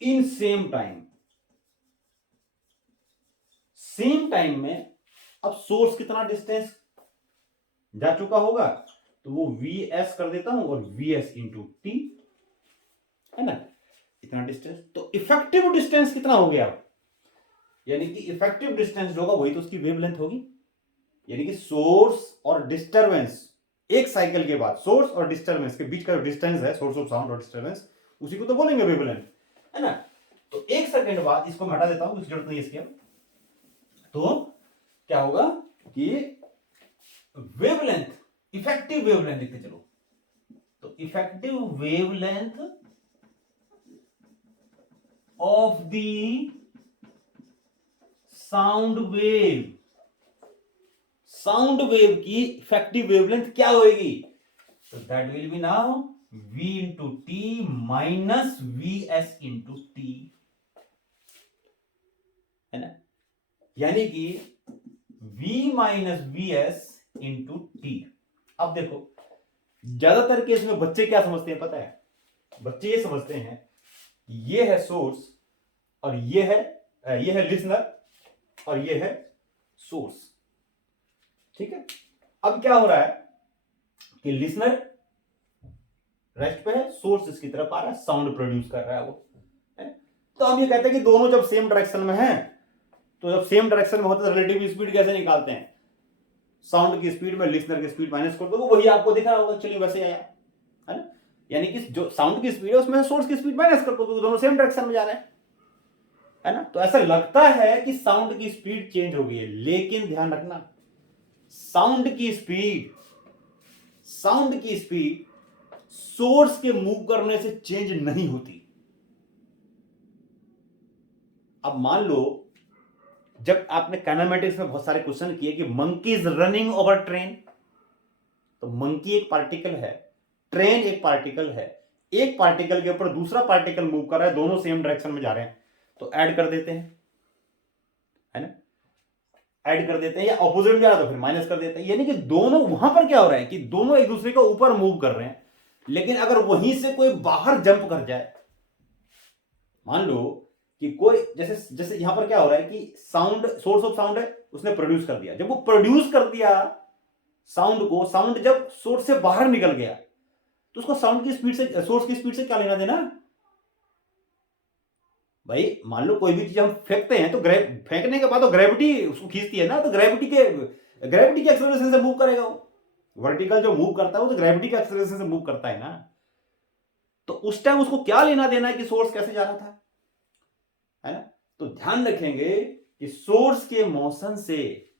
in same time में अब सोर्स कितना डिस्टेंस जा चुका होगा, तो वो vs कर देता हूं, और vs इंटू टी, है ना, इतना डिस्टेंस। तो इफेक्टिव डिस्टेंस कितना हो गया, यानी कि इफेक्टिव डिस्टेंस जो होगा वही तो उसकी वेवलेंथ होगी। यानी कि सोर्स और डिस्टरबेंस, एक साइकिल के बाद सोर्स और डिस्टरबेंस के बीच का डिस्टेंस है, सोर्स ऑफ साउंड और डिस्टरबेंस, उसी को तो बोलेंगे वेवलेंथ, है ना। तो एक सेकंड बाद इसको मैं हटा देता हूं, कुछ जरूरत नहीं इसकी। तो क्या होगा कि वेवलेंथ, इफेक्टिव वेवलेंथ लिखते चलो, तो effective wavelength of the sound wave की इफेक्टिव वेवलेंथ क्या होगी, तो that will B now v into T minus vs into T, है ना। यानी कि v minus vs into T. अब देखो ज्यादातर केस में बच्चे क्या समझते हैं पता है, बच्चे ये समझते हैं ये है सोर्स और ये है लिसनर और ये है सोर्स, ठीक है। अब क्या हो रहा है कि लिसनर रेस्ट पे है, सोर्स इसकी तरफ आ रहा है, साउंड प्रोड्यूस कर रहा है वो, है? तो हम ये कहते हैं कि दोनों जब सेम डायरेक्शन में हैं, तो जब सेम डायरेक्शन में होता है रिलेटिव स्पीड कैसे निकालते हैं, साउंड की स्पीड में लिसनर की स्पीड माइनस कर दो, वही आपको दिख रहा होगा, चलिए वैसे आया, है ना। यानी कि जो साउंड की स्पीड है उसमें सोर्स की स्पीड माइनस कर दो, तो दोनों सेम डायरेक्शन में जा रहे हैं, है ना। तो ऐसा लगता है कि साउंड की स्पीड चेंज हो गई है, लेकिन ध्यान रखना साउंड की स्पीड सोर्स के मूव करने से चेंज नहीं होती। अब मान लो जब आपने काइनेमेटिक्स में बहुत सारे क्वेश्चन किए कि monkey is running over train, तो मंकी एक पार्टिकल है, ट्रेन एक पार्टिकल है, एक पार्टिकल के ऊपर दूसरा पार्टिकल मूव कर रहा है, दोनों सेम डायरेक्शन में जा रहे हैं, तो ऐड कर देते हैं, है ना, ऐड कर देते हैं, या ऑपोजिट में जा रहा है तो फिर माइनस कर देते हैं। यानी कि दोनों वहां पर क्या हो रहा है कि दोनों एक दूसरे के ऊपर मूव कर रहे हैं, लेकिन अगर वहीं से कोई बाहर जंप कर जाए, मान लो कि कोई जैसे जैसे यहां पर क्या हो रहा है कि साउंड, सोर्स ऑफ साउंड है, उसने प्रोड्यूस कर दिया, जब वो प्रोड्यूस कर दिया साउंड को, साउंड जब सोर्स से बाहर निकल गया तो उसको साउंड की स्पीड से, सोर्स की स्पीड से क्या लेना देना भाई। मान लो कोई भी चीज हम फेंकते हैं तो फेंकने के बाद तो ग्रेविटी उसको खींचती है ना, तो ग्रेविटी के एक्सेलरेशन से मूव करेगा वो। वर्टिकल जो मूव करता है वो तो ग्रेविटी के एक्सेलरेशन से मूव करता है ना। तो उस टाइम उसको क्या लेना देना है कि सोर्स कैसे जा रहा था, है ना। तो ध्यान रखेंगे कि सोर्स के मोशन से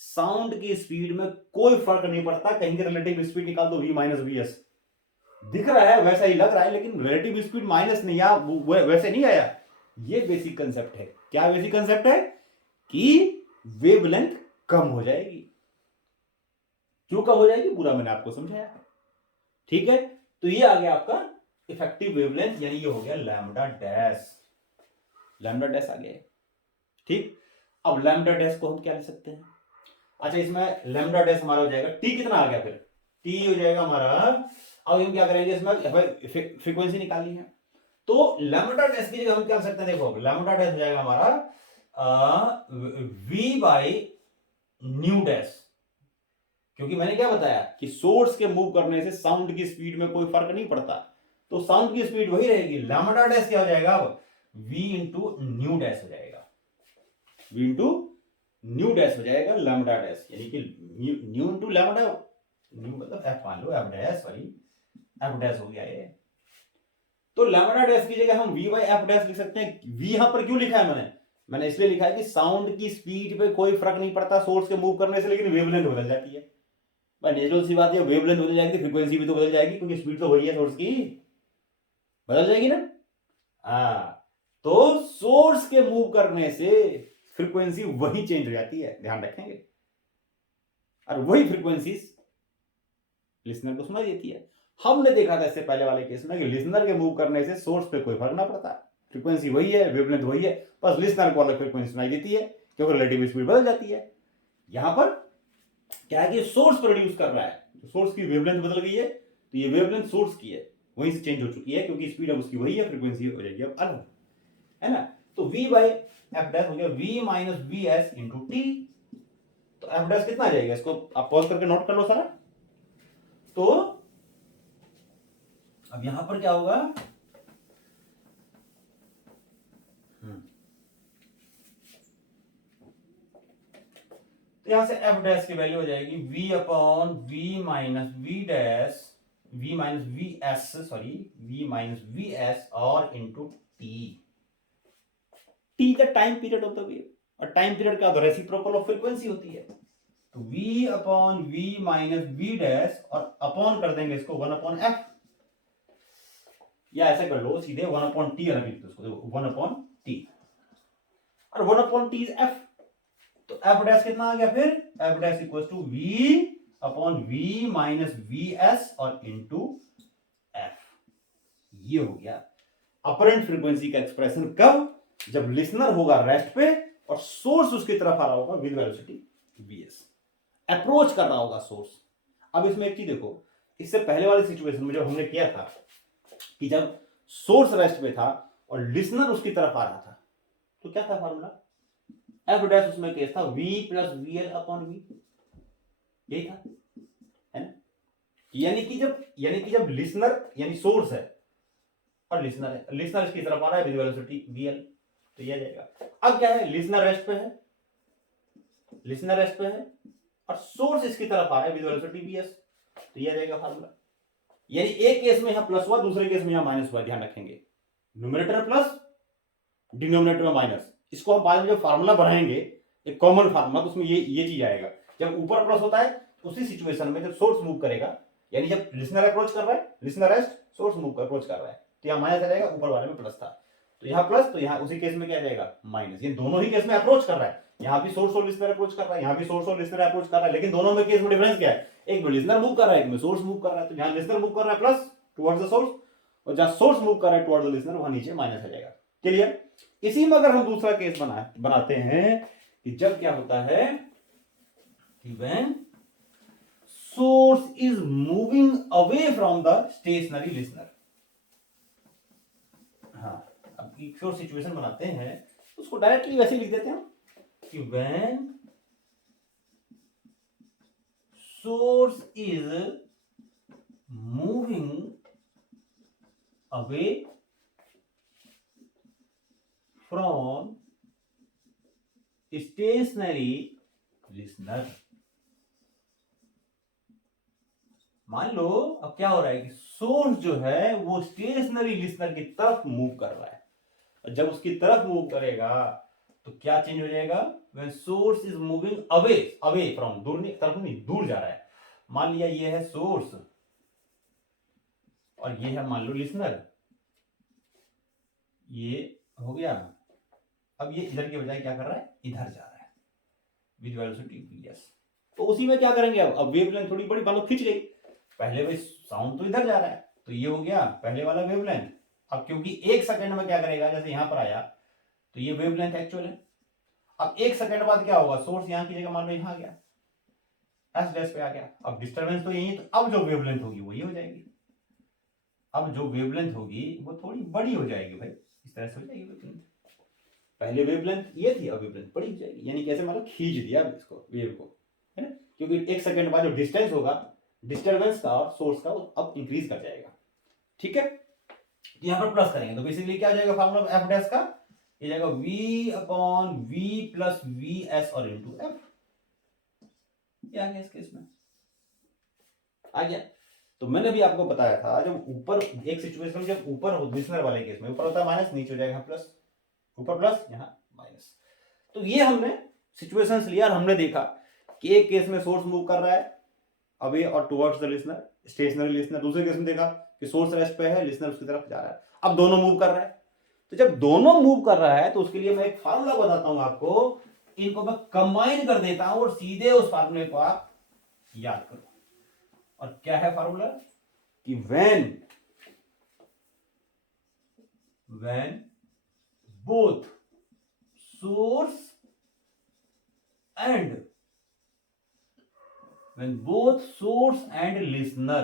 साउंड की स्पीड में कोई फर्क नहीं पड़ता। कहीं की रिलेटिव स्पीड निकाल दो, v माइनस वी एस दिख रहा है वैसा ही लग रहा है, लेकिन रिलेटिव स्पीड माइनस नहीं आया, वैसे नहीं आया। ये बेसिक कंसेप्ट है। क्या बेसिक कंसेप्ट है कि वेवलेंथ कम हो जाएगी। क्यों कम हो जाएगी पूरा मैंने आपको समझाया, ठीक है। तो ये आ गया आपका इफेक्टिव वेवलेंथ, यानी ये हो गया लैम्डा डैश। लैम्डा डैश आ गया, ठीक। अब लैम्डा डैश को हम क्या लिख सकते हैं, अच्छा इसमें लैम्डा डैश हमारा हो जाएगा टी, कितना आ गया फिर, टी हो जाएगा हमारा। अब हम क्या करेंगे, इसमें फ्रीक्वेंसी निकाली है, तो लैम्डा डैश की जगह हम क्या कर सकते हैं, देखो लैम्डा डैश हो जाएगा हमारा वी बाई न्यू डैश। क्योंकि मैंने क्या बताया कि सोर्स के मूव करने से साउंड की स्पीड में कोई फर्क नहीं पड़ता, तो साउंड की स्पीड वही रहेगी। लैम्डा डैश क्या हो जाएगा अब, v इंटू न्यू डैश हो जाएगा, v इंटू न्यू डैश हो जाएगा लैम्डा डैश, यानी कि न्यू इंटू लैम्डा, न्यू मतलब एफ मान लो, F dash, sorry F dash हो गया ये। तो लैम्डा डैश की जगह हम v बाई एफ डैश लिख सकते हैं। v यहां पर क्यों लिखा है मैंने इसलिए लिखा है कि साउंड की स्पीड पे कोई फर्क नहीं पड़ता सोर्स के मूव करने से, लेकिन वेवलेंथ बदल जाती है भाई। नेचुरल सी बात है, वेवलेंथ बदल जाएगी, फ्रीक्वेंसी भी तो बदल जाएगी, क्योंकि स्पीड तो वही है सोर्स की, बदल जाएगी ना। तो सोर्स के मूव करने से फ्रीक्वेंसी वही चेंज हो जाती है, ध्यान रखेंगे, और वही फ्रीक्वेंसी लिसनर को सुनाई देती है। हमने देखा था इससे पहले वाले केस में कि लिसनर के मूव करने से सोर्स पे कोई फर्क ना पड़ता, फ्रीक्वेंसी वही है, वेवलेंथ वही है, बस लिसनर को अलग फ्रीक्वेंसी सुनाई देती है क्योंकि रिलेटिव स्पीड बदल जाती है। यहां पर क्या है कि सोर्स प्रोड्यूस कर रहा है, तो सोर्स की वेवलेंथ बदल गई है, तो ये वेवलेंथ सोर्स की है, वहीं से चेंज हो चुकी है, क्योंकि स्पीड अब उसकी वही है, फ्रीक्वेंसी हो जाएगी अब अलग, है ना। तो v बाई एफ डैश हो गया v minus we S into T. तो एफ डैश कितना आ जाएगा, इसको आप पॉज करके नोट कर लो सारा। तो अब यहां पर क्या होगा, तो यहां से एफ डैश की वैल्यू हो जाएगी v upon v minus V dash, v minus we S, sorry v minus we S और इंटू टी। टी का टाइम पीरियड होता है, और टाइम पीरियड क्या होता है, रेसिप्रोकल ऑफ फ्रीक्वेंसी होती है। तो v upon v minus V dash, और अपॉन कर देंगे इसको 1 अपॉन एफ, या ऐसा कर लो सीधे 1 अपॉन टी अलग लिख दो उसको, देखो 1 अपॉन टी, और 1 अपॉन टी इज एफ। तो एफ डैश कितना आ गया फिर, F dash equal to v upon v minus we S और इंटू एफ। ये हो गया अपरेंट फ्रीक्वेंसी का एक्सप्रेशन। कब, जब लिसनर होगा रेस्ट पे और सोर्स उसकी तरफ आ रहा होगा विद वेलोसिटी vs, अप्रोच कर रहा होगा सोर्स। अब इसमें एक चीज देखो, इससे पहले वाले सिचुएशन में जब हमने किया था कि जब सोर्स रेस्ट पे था और लिसनर उसकी तरफ आ रहा था, तो क्या था फॉर्मूला, एफ डैश उसमें केस था v plus V L upon V, यही था, है ना। यानी कि जब लिसनर यानी सोर्स है और लिसनर है, लिसनर इसकी तरफ आ रहा है विद वेलोसिटी वीएल, तो यह जाएगा। अब क्या है, लिसनर रेस्ट पे है, लिसनर रेस्ट पे है और सोर्स इसकी तरफ आ रहा है विद वेलोसिटी वीएस, तो यह जाएगा फार्मूला। यानी एक केस में यहां प्लस हुआ, दूसरे केस में यहां माइनस हुआ, ध्यान रखेंगे, न्यूमरेटर प्लस डिनोमिनेटर में माइनस। इसको हम बाद में जब फार्मूला बढ़ाएंगे एक कॉमन फार्मूला, तो उसमें ये चीज आएगा। जब ऊपर प्लस होता है उसी सिचुएशन में जब सोर्स मूव करेगा, यानी जब लिसनर अप्रोच कर रहा है, listener rest, source move approach कर रहा है, तो यहाँ माइनस आ जाएगा, ऊपर वाले में प्लस था, तो यहाँ प्लस, तो यहाँ उसी केस में क्या जाएगा माइनस। ये दोनों ही केस में अप्रोच कर रहा है, यहाँ भी सोर्स और लिसनर अप्रोच कर रहा है, यहाँ भी सोर्स और लिसनर अप्रोच कर रहा है, लेकिन दोनों में केस में डिफरेंस क्या है, एक में लिसनर मूव कर रहा है, एक में सोर्स मूव कर रहा है। तो यहाँ लिसनर मूव कर रहा है प्लस टुवर्ड्स द सोर्स, और जहां सोर्स मूव कर रहा है टुवर्ड्स द लिसनर, वहां नीचे माइनस आ जाएगा। क्लियर? इसी में अगर हम दूसरा केस बनाते हैं कि जब क्या होता है कि when source is moving away from the stationary listener। हाँ, अब एक और सिचुएशन बनाते हैं, उसको डायरेक्टली वैसे लिख देते हैं कि when source is moving away from stationary listener। मान लो अब क्या हो रहा है कि सोर्स जो है वो स्टेशनरी लिसनर की तरफ मूव कर रहा है, और जब उसकी तरफ मूव करेगा तो क्या चेंज हो जाएगा, when source is moving away, away from, दूर नहीं, तरफ नहीं, दूर जा रहा है। मान लिया ये है सोर्स और ये है मान लो लिसनर, ये हो गया। अब ये इधर के बजाय क्या कर रहा है, इधर जा रहा है विद वेलोसिटी ps। तो उसी में क्या करेंगे, अब वेवलेंथ थोड़ी बड़ी, मान लो खिंच गई, पहले भाई साउंड तो इधर जा रहा है, तो ये हो गया पहले वाला वेवलेंथ। अब क्योंकि एक सेकंड में क्या करेगा, जैसे यहां पर आया तो ये वेवलेंथ एक्चुअल है। अब एक सेकंड बाद क्या होगा, सोर्स यहां की जगह मान लो यहां आ गया, एस डैश पे आ गया, अब डिस्टरबेंस तो यही है, तो अब जो वेवलेंथ होगी वो ये हो जाएगी। अब जो वेवलेंथ होगी वो थोड़ी बड़ी हो जाएगी भाई, इस तरह से हो जाएगी वेवलेंथ। पहले वेवलेंथ ये थी, अब वेवलेंथ बड़ी हो जाएगी, यानी कैसे मतलब खींच दिया इसको, वेव को, है ना, क्योंकि एक सेकंड बाद जो डिस्टेंस होगा डिस्टरबेंस का और सोर्स का अब इंक्रीज कर जाएगा। ठीक है, तो यहां पर प्लस करेंगे तो बेसिकली क्या हो जाएगा फार्मूला एफ डैश का, ये जाएगा v upon v plus we S और इंटू एफ। ये आ गया इस केस में, आ गया। तो मैंने भी आपको बताया था, जब ऊपर एक सिचुएशन, जब ऊपर लिसनर वाले केस में ऊपर होता है माइनस, नीचे हो जाएगा प्लस, ऊपर प्लस यहाँ माइनस। तो ये हमने सिचुएशंस लिया और हमने देखा कि एक केस में सोर्स मूव कर रहा है अवे और towards the listener, stationary listener. दूसरे केस में देखा कि सोर्स रेस्ट पे है, लिसनर उसकी तरफ जा रहा है। अब दोनों मूव कर रहा है, तो जब दोनों मूव कर रहा है तो उसके लिए मैं एक फार्मूला बताता हूं आपको, इनको मैं कंबाइन कर देता हूं और सीधे उस फार्मूले को आप याद करो। और क्या है फार्मूला कि when both source and when both source and listener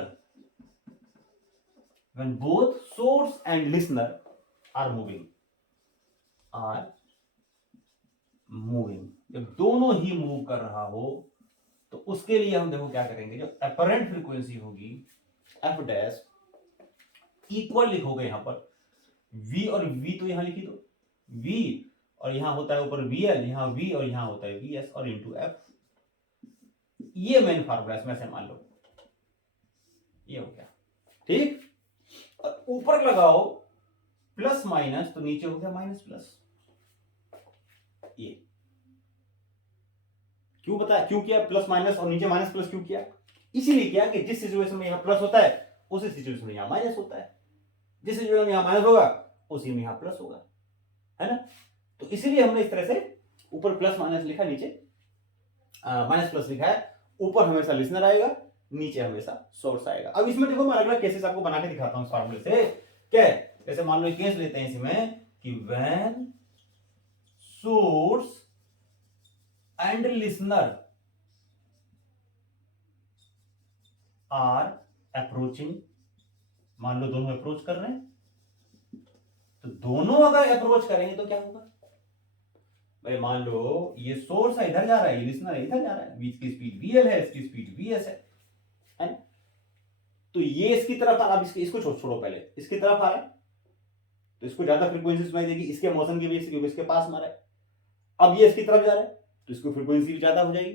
are moving, जब दोनों ही मूव कर रहा हो तो उसके लिए हम देखो क्या करेंगे, जो अपरेंट फ्रीक्वेंसी होगी एफ डैश इक्वल लिखोगे यहां पर v और v, तो यहां लिखी दो v, और यहां होता है ऊपर vl, यहां v और यहां होता है vs और इंटू एफ। ये मेन फार्मूला इसमें से मान लो ये हो गया, ठीक। और ऊपर लगाओ प्लस माइनस, तो नीचे हो गया माइनस प्लस। ये क्यों बताया, क्यों किया प्लस माइनस और नीचे माइनस प्लस क्यों किया, इसीलिए किया कि जिस सिचुएशन में यहां प्लस होता है उसी सिचुएशन में यहां माइनस होता है, जिस सिचुएशन में यहां माइनस होगा उसी में यहां प्लस होगा, है ना। तो इसीलिए हमने इस तरह से ऊपर प्लस माइनस लिखा, नीचे माइनस प्लस लिखा है। ऊपर हमेशा लिसनर आएगा, नीचे हमेशा सोर्स आएगा। अब इसमें देखो मैं अलग अलग केसेस आपको बना के दिखाता हूं इस फार्मूले से। क्या है, जैसे मान लो एक केस लेते हैं इसमें कि when source and listener are approaching, मान लो दोनों अप्रोच कर रहे हैं, तो दोनों अगर अप्रोच करेंगे तो क्या होगा भाई, मान लो ये सोर्स है इधर जा रहा है, ये लिसनर इधर जा रहा है, इसकी स्पीड vl है, इसकी स्पीड vs है ना। तो ये इसकी तरफ आ रहा है, इसको छोड़ो पहले, इसकी तरफ आ रहा है तो इसको ज्यादा फ्रीक्वेंसी सुनाई देगी, इसके मोशन की वजह से, क्योंकि इसके पास मारा है। अब ये इसकी तरफ जा रहा है तो इसको फ्रीक्वेंसी भी ज्यादा हो जाएगी।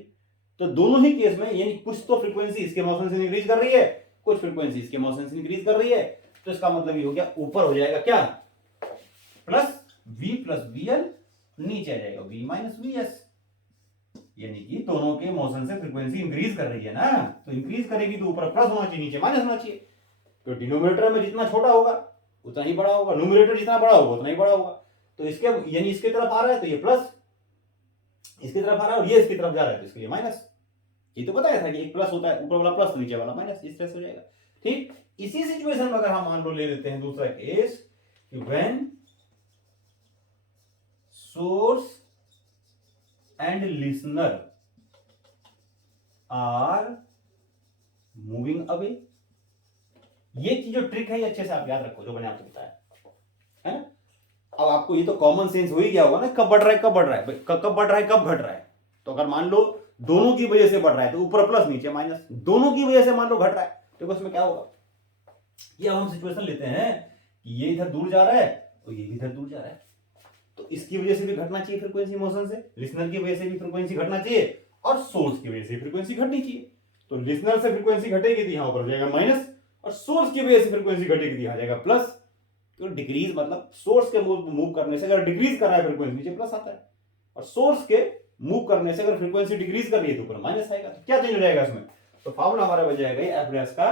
तो दोनों ही केस में यानी कुछ तो फ्रीक्वेंसी इसके मोशन से इंक्रीज कर रही है, कुछ फ्रीक्वेंसी इसके मोशन से इंक्रीज कर रही है, तो इसका मतलब ये हो गया ऊपर हो जाएगा क्या प्लस V प्लस VL, नीचे आ जाएगा V माइनस VS। यानी कि दोनों के मोशन से फ्रीक्वेंसी इंक्रीज कर रही है ना, तो इंक्रीज करेगी तो ऊपर प्लस होना चाहिए, नीचे माइनस होना चाहिए। तो डिनोमिनेटर में जितना छोटा होगा उतना ही बड़ा होगा, न्यूमरेटर जितना बड़ा होगा उतना ही बड़ा होगा। तो इसके यानी इसके तरफ आ रहा है तो ये प्लस, इसकी तरफ आ रहा है और ये इसकी तरफ जा रहा है तो इसके लिए माइनस। ये तो बताया था कि एक प्लस होता है, ऊपर वाला प्लस नीचे वाला माइनस, इस तरह से हो जाएगा। ठीक, इसी सिचुएशन में अगर हम मान लो ले लेते हैं दूसरा केस कि when source and listener are moving away. ये चीज जो ट्रिक है ये अच्छे से आप याद रखो जो मैंने आपको बताया है ना। अब आपको ये तो कॉमन सेंस हो ही गया होगा ना, कब बढ़ रहा है कब बढ़ रहा है, कब बढ़ रहा है कब घट रहा है। तो अगर मान लो दोनों की वजह से बढ़ रहा है तो ऊपर प्लस नीचे माइनस, दोनों की वजह से मान लो घट रहा है तो उसमें क्या होगा। ये हम सिचुएशन लेते हैं कि ये इधर दूर जा रहा है और ये भी इधर दूर जा रहा है, तो इसकी वजह से भी घटना चाहिए फ्रीक्वेंसी मोशन से, लिसनर की वजह से भी फ्रीक्वेंसी घटना चाहिए और सोर्स की वजह से फ्रीक्वेंसी घटनी चाहिए। तो लिसनर से फ्रीक्वेंसी घटेगी तो यहां ऊपर हो जाएगा माइनस, और सोर्स की वजह से फ्रीक्वेंसी घटेगी तो यहां जाएगा प्लस। तो डिक्रीज मतलब सोर्स के मूव करने से अगर डिक्रीज कर रहा है फ्रीक्वेंसी नीचे प्लस आता है, और सोर्स के मूव करने से अगर फ्रीक्वेंसी डिक्रीज कर रही है तो ऊपर माइनस आएगा। तो क्या चेंज हो जाएगा इसमें, तो फॉर्मूला हमारा बन जाएगा ये एफ का,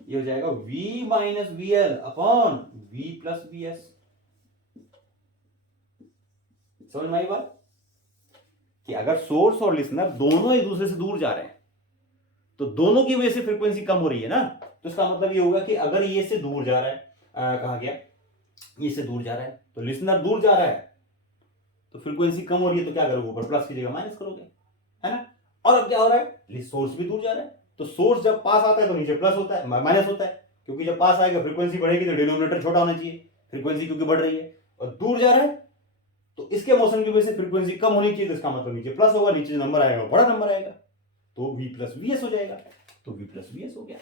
ये हो जाएगा V minus VL upon V plus VS। समझ में आई बात कि अगर सोर्स और लिसनर दोनों एक दूसरे से दूर जा रहे हैं तो दोनों की वजह से फ्रीक्वेंसी कम हो रही है ना, तो इसका मतलब ये होगा कि अगर ये से दूर जा रहा है, कहा गया ये से दूर जा रहा है तो लिसनर दूर जा रहा है तो फ्रीक्वेंसी कम हो रही है, तो क्या करोगे ऊपर प्लस की जगह माइनस करोगे, है ना। और अब क्या हो रहा है, सोर्स भी दूर जा रहा है तो सोर्स जब पास आता है तो नीचे प्लस होता है माइनस होता है, क्योंकि जब पास आएगा फ्रीक्वेंसी बढ़ेगी तो डिनोमिनेटर छोटा होना चाहिए, फ्रीक्वेंसी क्योंकि बढ़ रही है। और दूर जा रहा है तो इसके मोशन की वजह से फ्रीक्वेंसी कम होनी चाहिए, तो इसका मतलब नीचे प्लस होगा, नीचे नंबर आएगा बड़ा नंबर आएगा, तो V प्लस VS हो जाएगा। तो V प्लस VS हो गया।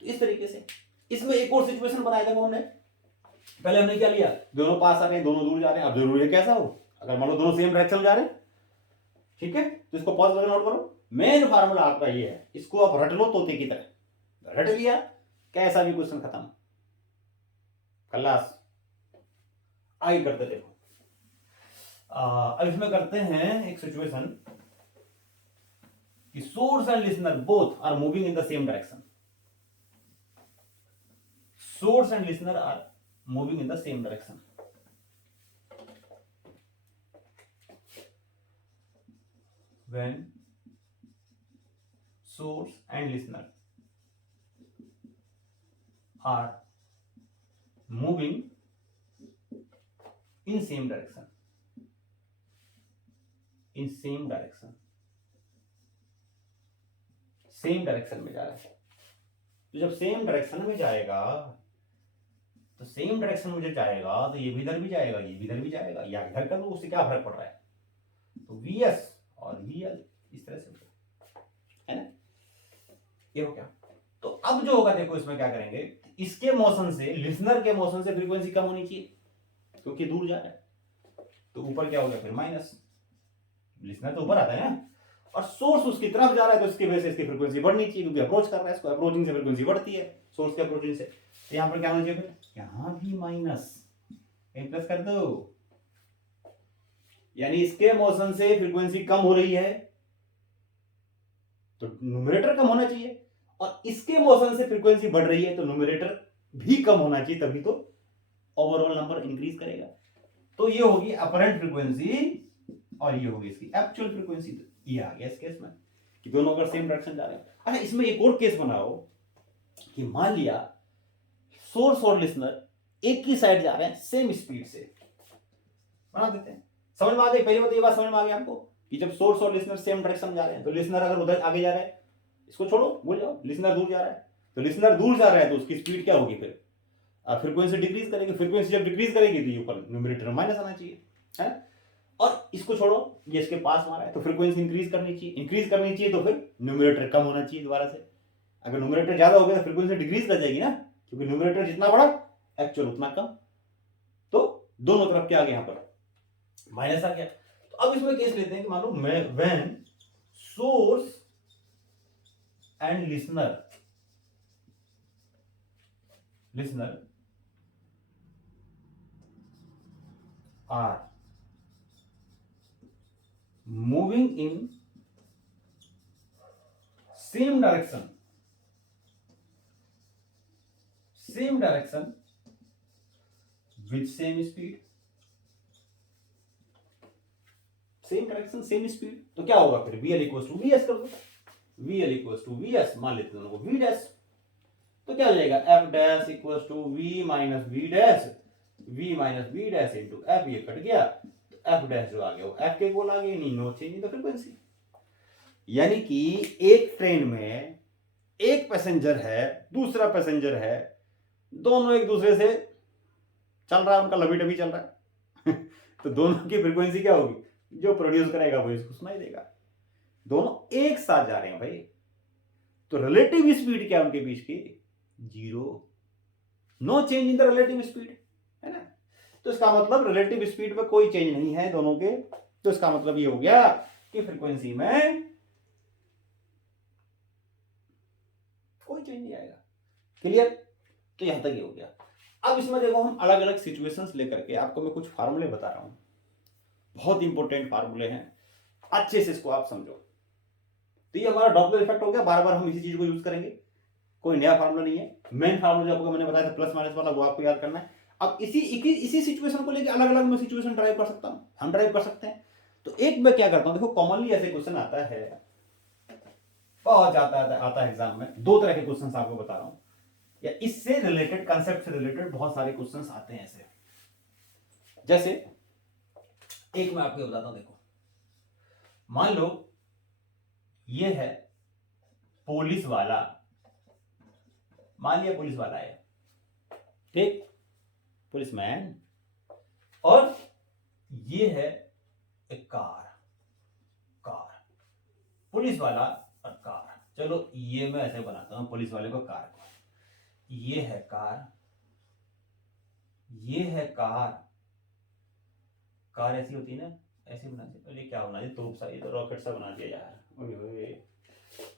तो इस तरीके से इसमें एक और सिचुएशन बनाया था हमने, पहले हमने क्या लिया, दोनों पास आ रहे हैं दोनों दूर जा रहे हैं। अब जरूरी है कैसा हो, अगर मान लो दोनों सेम डायरेक्शन में जा रहे हैं, ठीक है, तो इसको पॉज करके नोट करो। मेन फार्मूला आपका ये है, इसको आप रट लो तोते की तरह, रट लिया कैसा भी क्वेश्चन खत्म, खल्लास। आगे करते देखो, अब इसमें करते हैं एक सिचुएशन कि source and listener both are moving in the same direction. Source and listener are moving in the same direction. When source and listener are moving in same direction, same direction में जा रहा है, तो जब सेम डायरेक्शन में जाएगा तो सेम डायरेक्शन में जब जाएगा तो ये भी इधर भी जाएगा ये भी इधर भी जाएगा, या इधर कर लो, उससे क्या फर्क पड़ रहा है। तो VS और VL इस तरह से है ना, ये हो गया। तो अब जो होगा देखो इसमें क्या करेंगे, इसके मोशन से लिसनर के मोशन से फ्रीक्वेंसी कम होनी चाहिए क्योंकि दूर जा रहा है, तो ऊपर क्या हो गया फिर माइनस, लिसनर तो ऊपर आता है ना, और सोर्स उसकी तरफ जा रहा है तो इसकी वजह से इसकी फ्रीक्वेंसी बढ़नी चाहिए क्योंकि अप्रोच कर रहा है, इसको अप्रोचिंग से फ्रीक्वेंसी बढ़ती है सोर्स के अप्रोचिंग से। तो यहां पर क्या होना चाहिए, फिर यहां भी माइनस, प्लस कर दो, यानी इसके मोशन से फ्रीक्वेंसी कम हो रही है तो न्यूमरेटर कम होना चाहिए, और इसके मोशन से फ्रीक्वेंसी बढ़ रही है तो न्यूमरेटर भी कम होना चाहिए, तभी तो ओवरऑल नंबर इंक्रीज करेगा। तो ये होगी अपरेंट फ्रीक्वेंसी और ये होगी इसकी एक्चुअल फ्रीक्वेंसी। ये आ गया इस केस में कि दोनों अगर सेम डायरेक्शन जा रहे हैं। अच्छा, इसमें एक और केस बनाओ कि मान लिया सोर्स और लिसनर एक ही साइड जा रहे हैं सेम स्पीड से, बना देते हैं। समझ में आ गई, पहले ये बात समझ में आ गई आपको कि जब सोर्स और लिसनर सेम डायरेक्शन जा रहे हैं तो लिसनर अगर उधर आगे जा रहा है, इसको छोड़ो भूल जाओ, लिसनर दूर जा रहा है, तो लिसनर दूर जा रहा है तो उसकी स्पीड क्या होगी, फिर फ्रीक्वेंसी डिक्रीज करेगी, फ्रीक्वेंसी जब डिक्रीज करेगी तो ये ऊपर न्यूमरेटर माइनस आना चाहिए, है। और इसको छोड़ो, ये इसके पास मारा है तो फ्रीक्वेंसी इंक्रीज करनी चाहिए, तो फिर न्यूमरेटर कम होना चाहिए दोबारा से। अगर न्यूमरेटर ज्यादा हो गया तो फ्रीक्वेंसी डिक्रीज कर जाएगी ना, क्योंकि न्यूमरेटर जितना बड़ा एक्चुअल उतना कम, तो दोनों तरफ क्या आ गया, यहाँ पर माइनस आ गया। तो अब इसमें केस लेते हैं कि मान लो when source and listener are moving in same direction with same speed, same direction same speed, तो क्या होगा फिर VL इक्वल टू VS कर दो, VL इक्वल टू VS मान लेते हैं दोनों को V डैश, तो क्या हो जाएगा F dash equal to V minus V dash, V minus V dash into F, ये कट गया तो F डैश जो आ गया वो F के इक्वल आ गया, नहीं no change in the frequency. यानी कि एक ट्रेन में एक पैसेंजर है दूसरा पैसेंजर है, दोनों एक दूसरे से चल रहा है, उनका लबी डबी चल रहा है तो दोनों की फ्रीक्वेंसी क्या होगी, जो प्रोड्यूस करेगा वो इसको सुनाई देगा, दोनों एक साथ जा रहे हैं भाई, तो रिलेटिव स्पीड क्या उनके बीच की, zero, no change in the relative speed, है ना। तो इसका मतलब रिलेटिव स्पीड में कोई चेंज नहीं है दोनों के, तो इसका मतलब ये हो गया कि फ्रीक्वेंसी में कोई चेंज नहीं आएगा। क्लियर, तो यहां तक ये हो गया। अब इसमें देखो हम अलग अलग सिचुएशंस लेकर के आपको मैं कुछ फार्मूले बता रहा हूं, बहुत इंपॉर्टेंट फार्मूले हैं, अच्छे से इसको आप समझो। तो ये हमारा डॉपलर इफेक्ट हो गया, बार बार हम इसी चीज को यूज करेंगे, कोई नया फार्मूला नहीं है। मेन फार्मूला जो आपको मैंने बताया था प्लस माइनस वाला, वो आपको याद करना है। अब इसी सिचुएशन को लेकर अलग अलग मैं सिचुएशन ड्राइव कर सकता हूं, हम ड्राइव कर सकते हैं। तो एक मैं क्या करता हूं, देखो कॉमनली ऐसे क्वेश्चन आता है, बहुत आता है एग्जाम में, दो तरह के क्वेश्चन आपको बता रहा हूं, या इससे रिलेटेड कंसेप्ट से रिलेटेड बहुत सारे क्वेश्चंस आते हैं ऐसे। जैसे एक मैं आपको बताता हूं, देखो मान लो ये है पुलिस वाला, मान लिया पुलिस वाला है, ठीक, पुलिसमैन, और ये है एक कार, पुलिस वाला और कार। चलो ये मैं ऐसे बनाता हूं, पुलिस वाले को कार को, ये है कार, ये है कार ऐसी होती है ना, ऐसे बना दिया, ये क्या बना दिया, तोप सा, ये तो रॉकेट सा बना दिया यार, ओए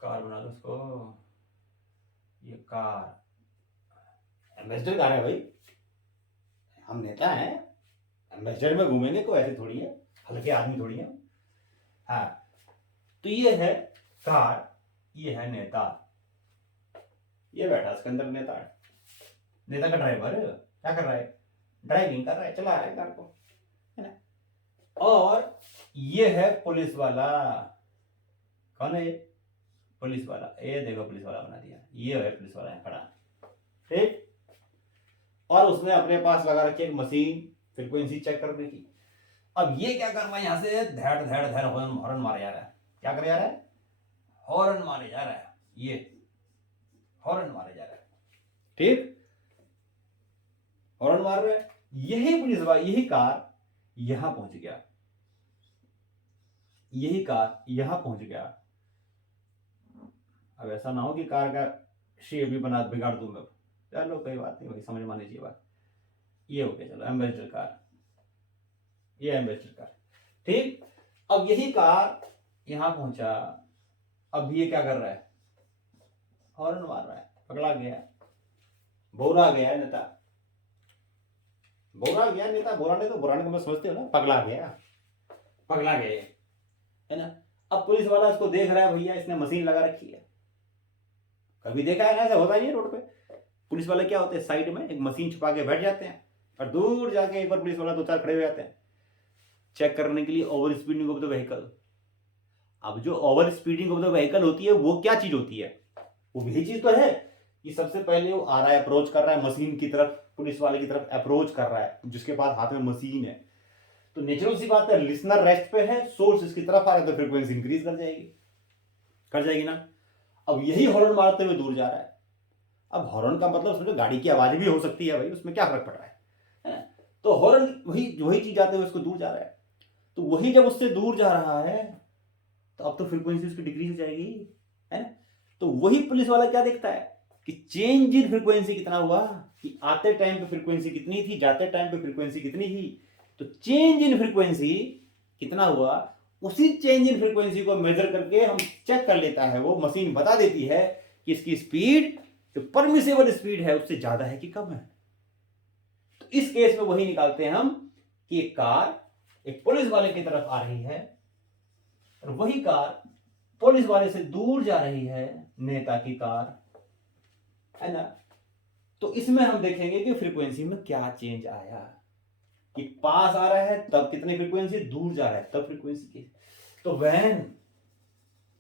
कार बना दो उसको, ये कार एम्बेसडर कार है भाई, हम नेता हैं, एम्बेसडर में घूमेंगे, कोई ऐसे थोड़ी है, हल्के आदमी थोड़ी है। हाँ, तो ये है कार, ये है नेता, ये बैठा इसके अंदर नेता है, नेता का ड्राइवर क्या कर रहा है, ड्राइविंग कर रहा है, चला रहा है कार को, है ना। और ये है पुलिस वाला, कौन है ये, पुलिस वाला, ये देखो पुलिस वाला बना दिया, ये है पुलिस वाला है खड़ा, ठीक। और उसने अपने पास लगा रखी एक मशीन फ्रीक्वेंसी चेक करने की। अब ये क्या कर रहा है, यहां से धैड़ धैड़ धैड़ हॉर्न मारे जा रहा है, क्या करे जा रहा है, हॉर्न मारे जा रहा है, ये हॉर्न मारे जा रहा है, ठीक, हॉर्न मार रहा है। यही पुलिस वाला, यही कार यहां पहुंच गया, यही कार यहां पहुंच गया। अब ऐसा ना हो कि कार का शेप भी बना बिगाड़ दूं मैं, चलो कोई बात नहीं भाई, समझ मान लीजिए बात, ये हो गया, चलो एम्बेसडर कार, ये एम्बेसडर कार, ठीक। अब यही कार यहां पहुंचा, अब ये क्या कर रहा है, हॉर्न मार रहा है, पकड़ा गया, बोरा गया नेता, बोरा गया नेता, बोराने तो बोराने को मैं समझते हो ना, पगला गया है ना। अब पुलिस वाला इसको देख रहा है, भैया इसने मशीन लगा रखी है, कभी देखा है ना, ऐसा होता नहीं है रोड पे, पुलिस वाले क्या होते हैं, साइड में एक मशीन छुपा के बैठ जाते हैं, और दूर जाके एक बार पुलिस वाला दो चार खड़े हो जाते हैं चेक करने के लिए over speeding of the vehicle. अब जो over speeding of the vehicle होती है वो क्या चीज होती है, वो वही चीज तो है कि सबसे पहले वो आ रहा है, अप्रोच कर रहा है मशीन की तरफ, पुलिस वाले की तरफ अप्रोच कर रहा है, जिसके पास हाथ में मशीन है, तो नेचुरल सी बात है, लिसनर रेस्ट पे है, सोर्स इसकी तरफ आ रहा है, तो फ्रीक्वेंसी इंक्रीज कर जाएगी ना। अब यही हॉर्न मारते हुए दूर जा रहा है, अब हॉर्न का मतलब समझो गाड़ी की आवाज भी हो सकती है भाई, उसमें क्या फर्क पड़ रहा है ना। तो हॉर्न वही चीज आते हुए उसको दूर जा रहा है, तो वही जब उससे दूर जा रहा है तो अब तो फ्रीक्वेंसी उसकी डिक्रीज हो जाएगी, है ना। तो वही पुलिस वाला क्या देखता है कि चेंज इन फ्रीक्वेंसी कितना हुआ, कि आते टाइम पे फ्रीक्वेंसी कितनी थी, जाते टाइम पे फ्रीक्वेंसी कितनी थी, तो चेंज इन फ्रीक्वेंसी कितना हुआ, उसी चेंज इन फ्रीक्वेंसी को मेजर करके हम चेक कर लेता है, वो मशीन बता देती है कि इसकी स्पीड जो परमिसेबल स्पीड है उससे ज्यादा है कि कम है। तो इस केस में वही निकालते हैं हम कि एक कार एक पुलिस वाले की तरफ आ रही है और वही कार पुलिस वाले से दूर जा रही है, नेता की कार, है ना। तो इसमें हम देखेंगे कि फ्रीक्वेंसी में क्या चेंज आया, कि पास आ रहा है तब कितनी फ्रीक्वेंसी, दूर जा रहा है तब फ्रीक्वेंसी की। तो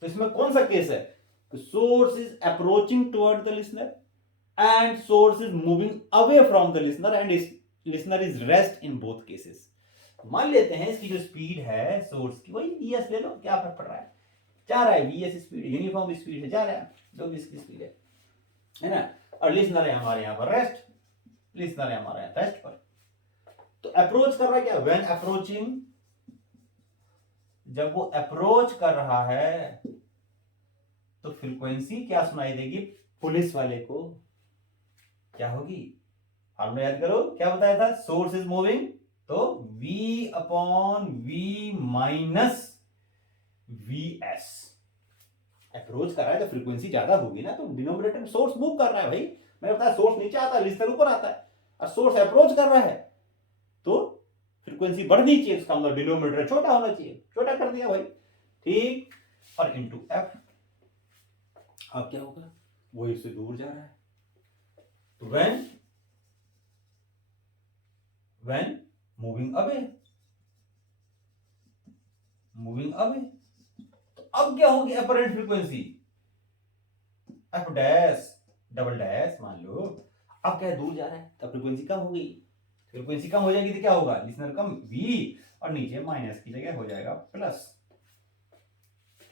तो इसमें कौन सा केस है, source is approaching toward the listener and source is moving away from the listener and listener is rest in both cases. मान लेते हैं इसकी जो स्पीड है सोर्स की, वही वीएस ले लो, क्या फर्क पड़ रहा है, जा रहा है वीएस स्पीड, यूनिफॉर्म स्पीड से जा रहा है, जो भी इसकी स्पीड है ना। और लिसनर है हमारे यहाँ पर रेस्ट, लिसनर है हमारे यहाँ रेस्ट पर। तो अप्रोच कर रहा है क्या, व्हेन अप्रोचिंग, जब वो अप्रोच कर रहा है तो फ्रीक्वेंसी क्या सुनाई देगी पुलिस वाले को, क्या होगी, फॉर्मूला याद करो, क्या बताया था, सोर्स इज मूविंग तो v upon v minus vs। Approach कर रहा है तो फ्रीक्वेंसी ज्यादा होगी ना, तो डिनोमिनेटर में सोर्स मूव कर रहा है भाई, मैंने बताया सोर्स नीचे आता है, लिसनर ऊपर आता है, और सोर्स अप्रोच कर रहा है तो फ्रीक्वेंसी बढ़नी चाहिए, उसका मतलब डिनोमिनेटर छोटा होना चाहिए, छोटा कर दिया भाई, ठीक। और इंटू एफ, अब क्या होगा, वो इससे दूर जा रहा है, तो when moving away, तो अब क्या होगी apparent frequency, F dash double dash मान लो, अब क्या दूर जा रहा है तब फ्रीक्वेंसी कम होगी, फ्रीक्वेंसी कम हो जाएगी तो क्या होगा, लिसनर कम v और नीचे माइनस की जगह हो जाएगा प्लस।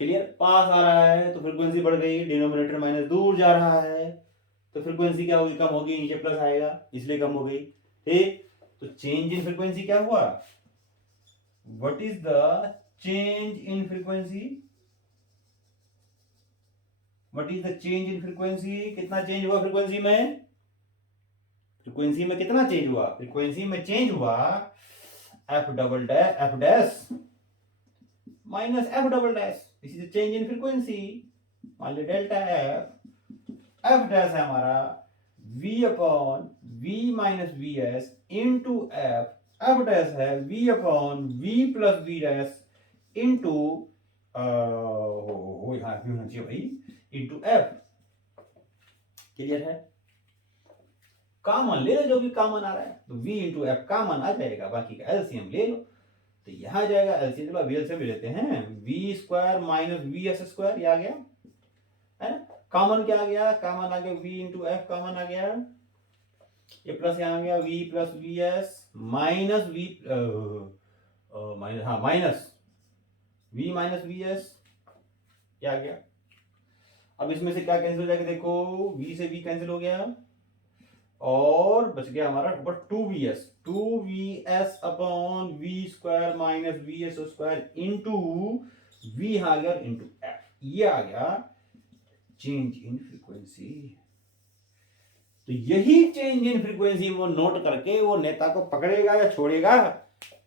क्लियर, पास आ रहा है तो फ्रीक्वेंसी बढ़ गई, डिनोमिनेटर माइनस, दूर जा रहा है तो फ्रीक्वेंसी क्या होगी, कम होगी, नीचे प्लस आएगा इसलिए कम हो गई, ठीक। तो चेंज इन फ्रीक्वेंसी क्या हुआ, what is the change in frequency, what is the change in frequency, कितना चेंज हुआ फ्रीक्वेंसी में, फ्रीक्वेंसी में कितना चेंज हुआ, फ्रीक्वेंसी में चेंज हुआ F double dash, F dash minus F double dash, this is change in frequency, मान लो डेल्टा एफ डैश है हमारा v upon v minus we S into F dash है v upon v plus V dash into यहाँ भी होना चाहिए भाई, इंटू एफ। क्लियर है, कॉमन ले लो, जो भी कॉमन आ रहा है तो v इंटू एफ कॉमन आ जाएगा, बाकी का एलसीएम ले लो, तो यहां जाएगा एलसीएम, चलो अभी एलसीएम लेते हैं, v square minus we s square, ये आ गया है ना, कॉमन क्या आ गया, कॉमन आ गया v इंटू एफ कॉमन आ गया, ये प्लस यहाँ आ गया v plus we s minus v minus, हाँ minus v minus we s, क्या आ गया। अब इसमें से क्या कैंसिल हो जाएगा, देखो v से v कैंसिल हो गया और बच गया हमारा ऊपर 2vs upon v square minus we s square into v आ गया इंटू एफ, ये आ गया चेंज इन फ्रीक्वेंसी। तो यही चेंज इन फ्रीक्वेंसी वो नोट करके वो नेता को पकड़ेगा या छोड़ेगा,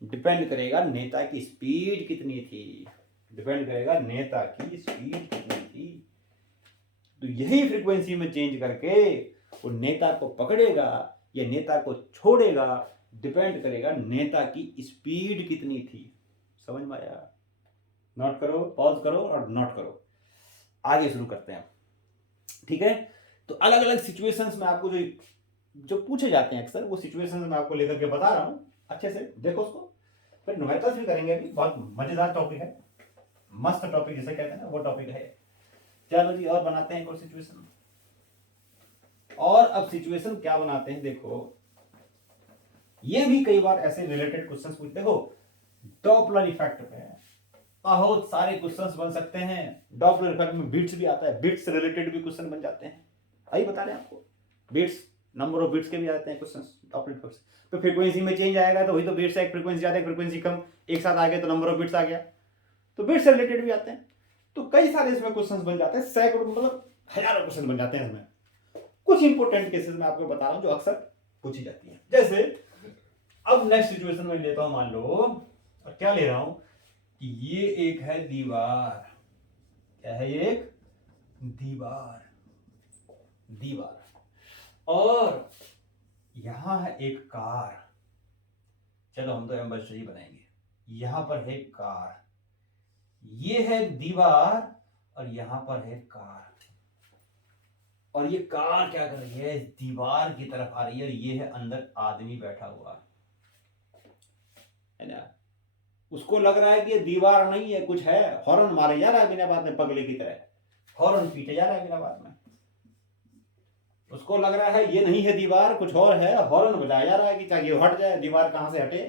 डिपेंड करेगा नेता की स्पीड कितनी थी, डिपेंड करेगा नेता की स्पीड कितनी थी। तो यही फ्रीक्वेंसी में चेंज करके वो नेता को पकड़ेगा या नेता को छोड़ेगा, डिपेंड करेगा नेता की स्पीड कितनी थी। समझ में आया, नोट करो, पॉज करो और नोट करो, आगे शुरू करते हैं, ठीक है। तो अलग अलग सिचुएशंस में आपको जो पूछे जाते हैं अक्सर, वो सिचुएशंस में आपको लेकर के बता रहा हूं, अच्छे से देखो उसको, फिर न्यूमेरिकल्स भी करेंगे अभी, बहुत मजेदार टॉपिक है, मस्त टॉपिक जिसे कहते हैं ना, वो टॉपिक है। चलो जी, और बनाते हैं कोई सिचुएशन, और अब सिचुएशन क्या बनाते हैं, देखो ये भी कई बार ऐसे रिलेटेड क्वेश्चंस पूछते, देखो डॉपलर इफेक्ट पे बहुत सारे क्वेश्चंस बन सकते हैं, डॉपलर इफेक्ट में बिट्स भी आता है, बिट्स से रिलेटेड भी क्वेश्चन बन जाते हैं, अभी बता रहे हैं आपको, बिट्स, नंबर ऑफ बिट्स के भी आते हैं क्वेश्चंस डॉपलर इफेक्ट। तो फ्रीक्वेंसी में चेंज आएगा तो वही तो बिट्स, एक फ्रीक्वेंसी ज्यादा एक फ्रीक्वेंसी कम, एक साथ आ गया तो नंबर ऑफ बिट्स आ गया, तो बिट्स से रिलेटेड भी आते हैं। तो कई सारे इसमें क्वेश्चंस बन जाते हैं, सैकड़ों मतलब हजारों क्वेश्चन बन जाते हैं इसमें। कुछ इंपोर्टेंट केसेस में आपको बता रहा हूं जो अक्सर पूछी जाती है, जैसे अब नेक्स्ट सिचुएशन में लेता हूं, मान लो, और क्या ले रहा हूं कि ये एक है दीवार, क्या है ये, एक दीवार, और यहां है एक कार, चलो हम तो एम्बेसडर ही बनाएंगे। यहां पर है कार, ये है दीवार, और यहां पर है कार, और ये कार क्या कर रही है, दीवार की तरफ आ रही है, और ये है अंदर आदमी बैठा हुआ है ना। उसको लग रहा है कि ये दीवार नहीं है, कुछ है, हॉर्न मारे जा रहा है बिना बात में, पगले की तरह हॉर्न पीटे जा रहा है बिना बात में। उसको लग रहा है ये नहीं है दीवार, कुछ और है, हॉर्न बजाया जा रहा है कि ताकि ये हट जाए, दीवार कहां से हटे।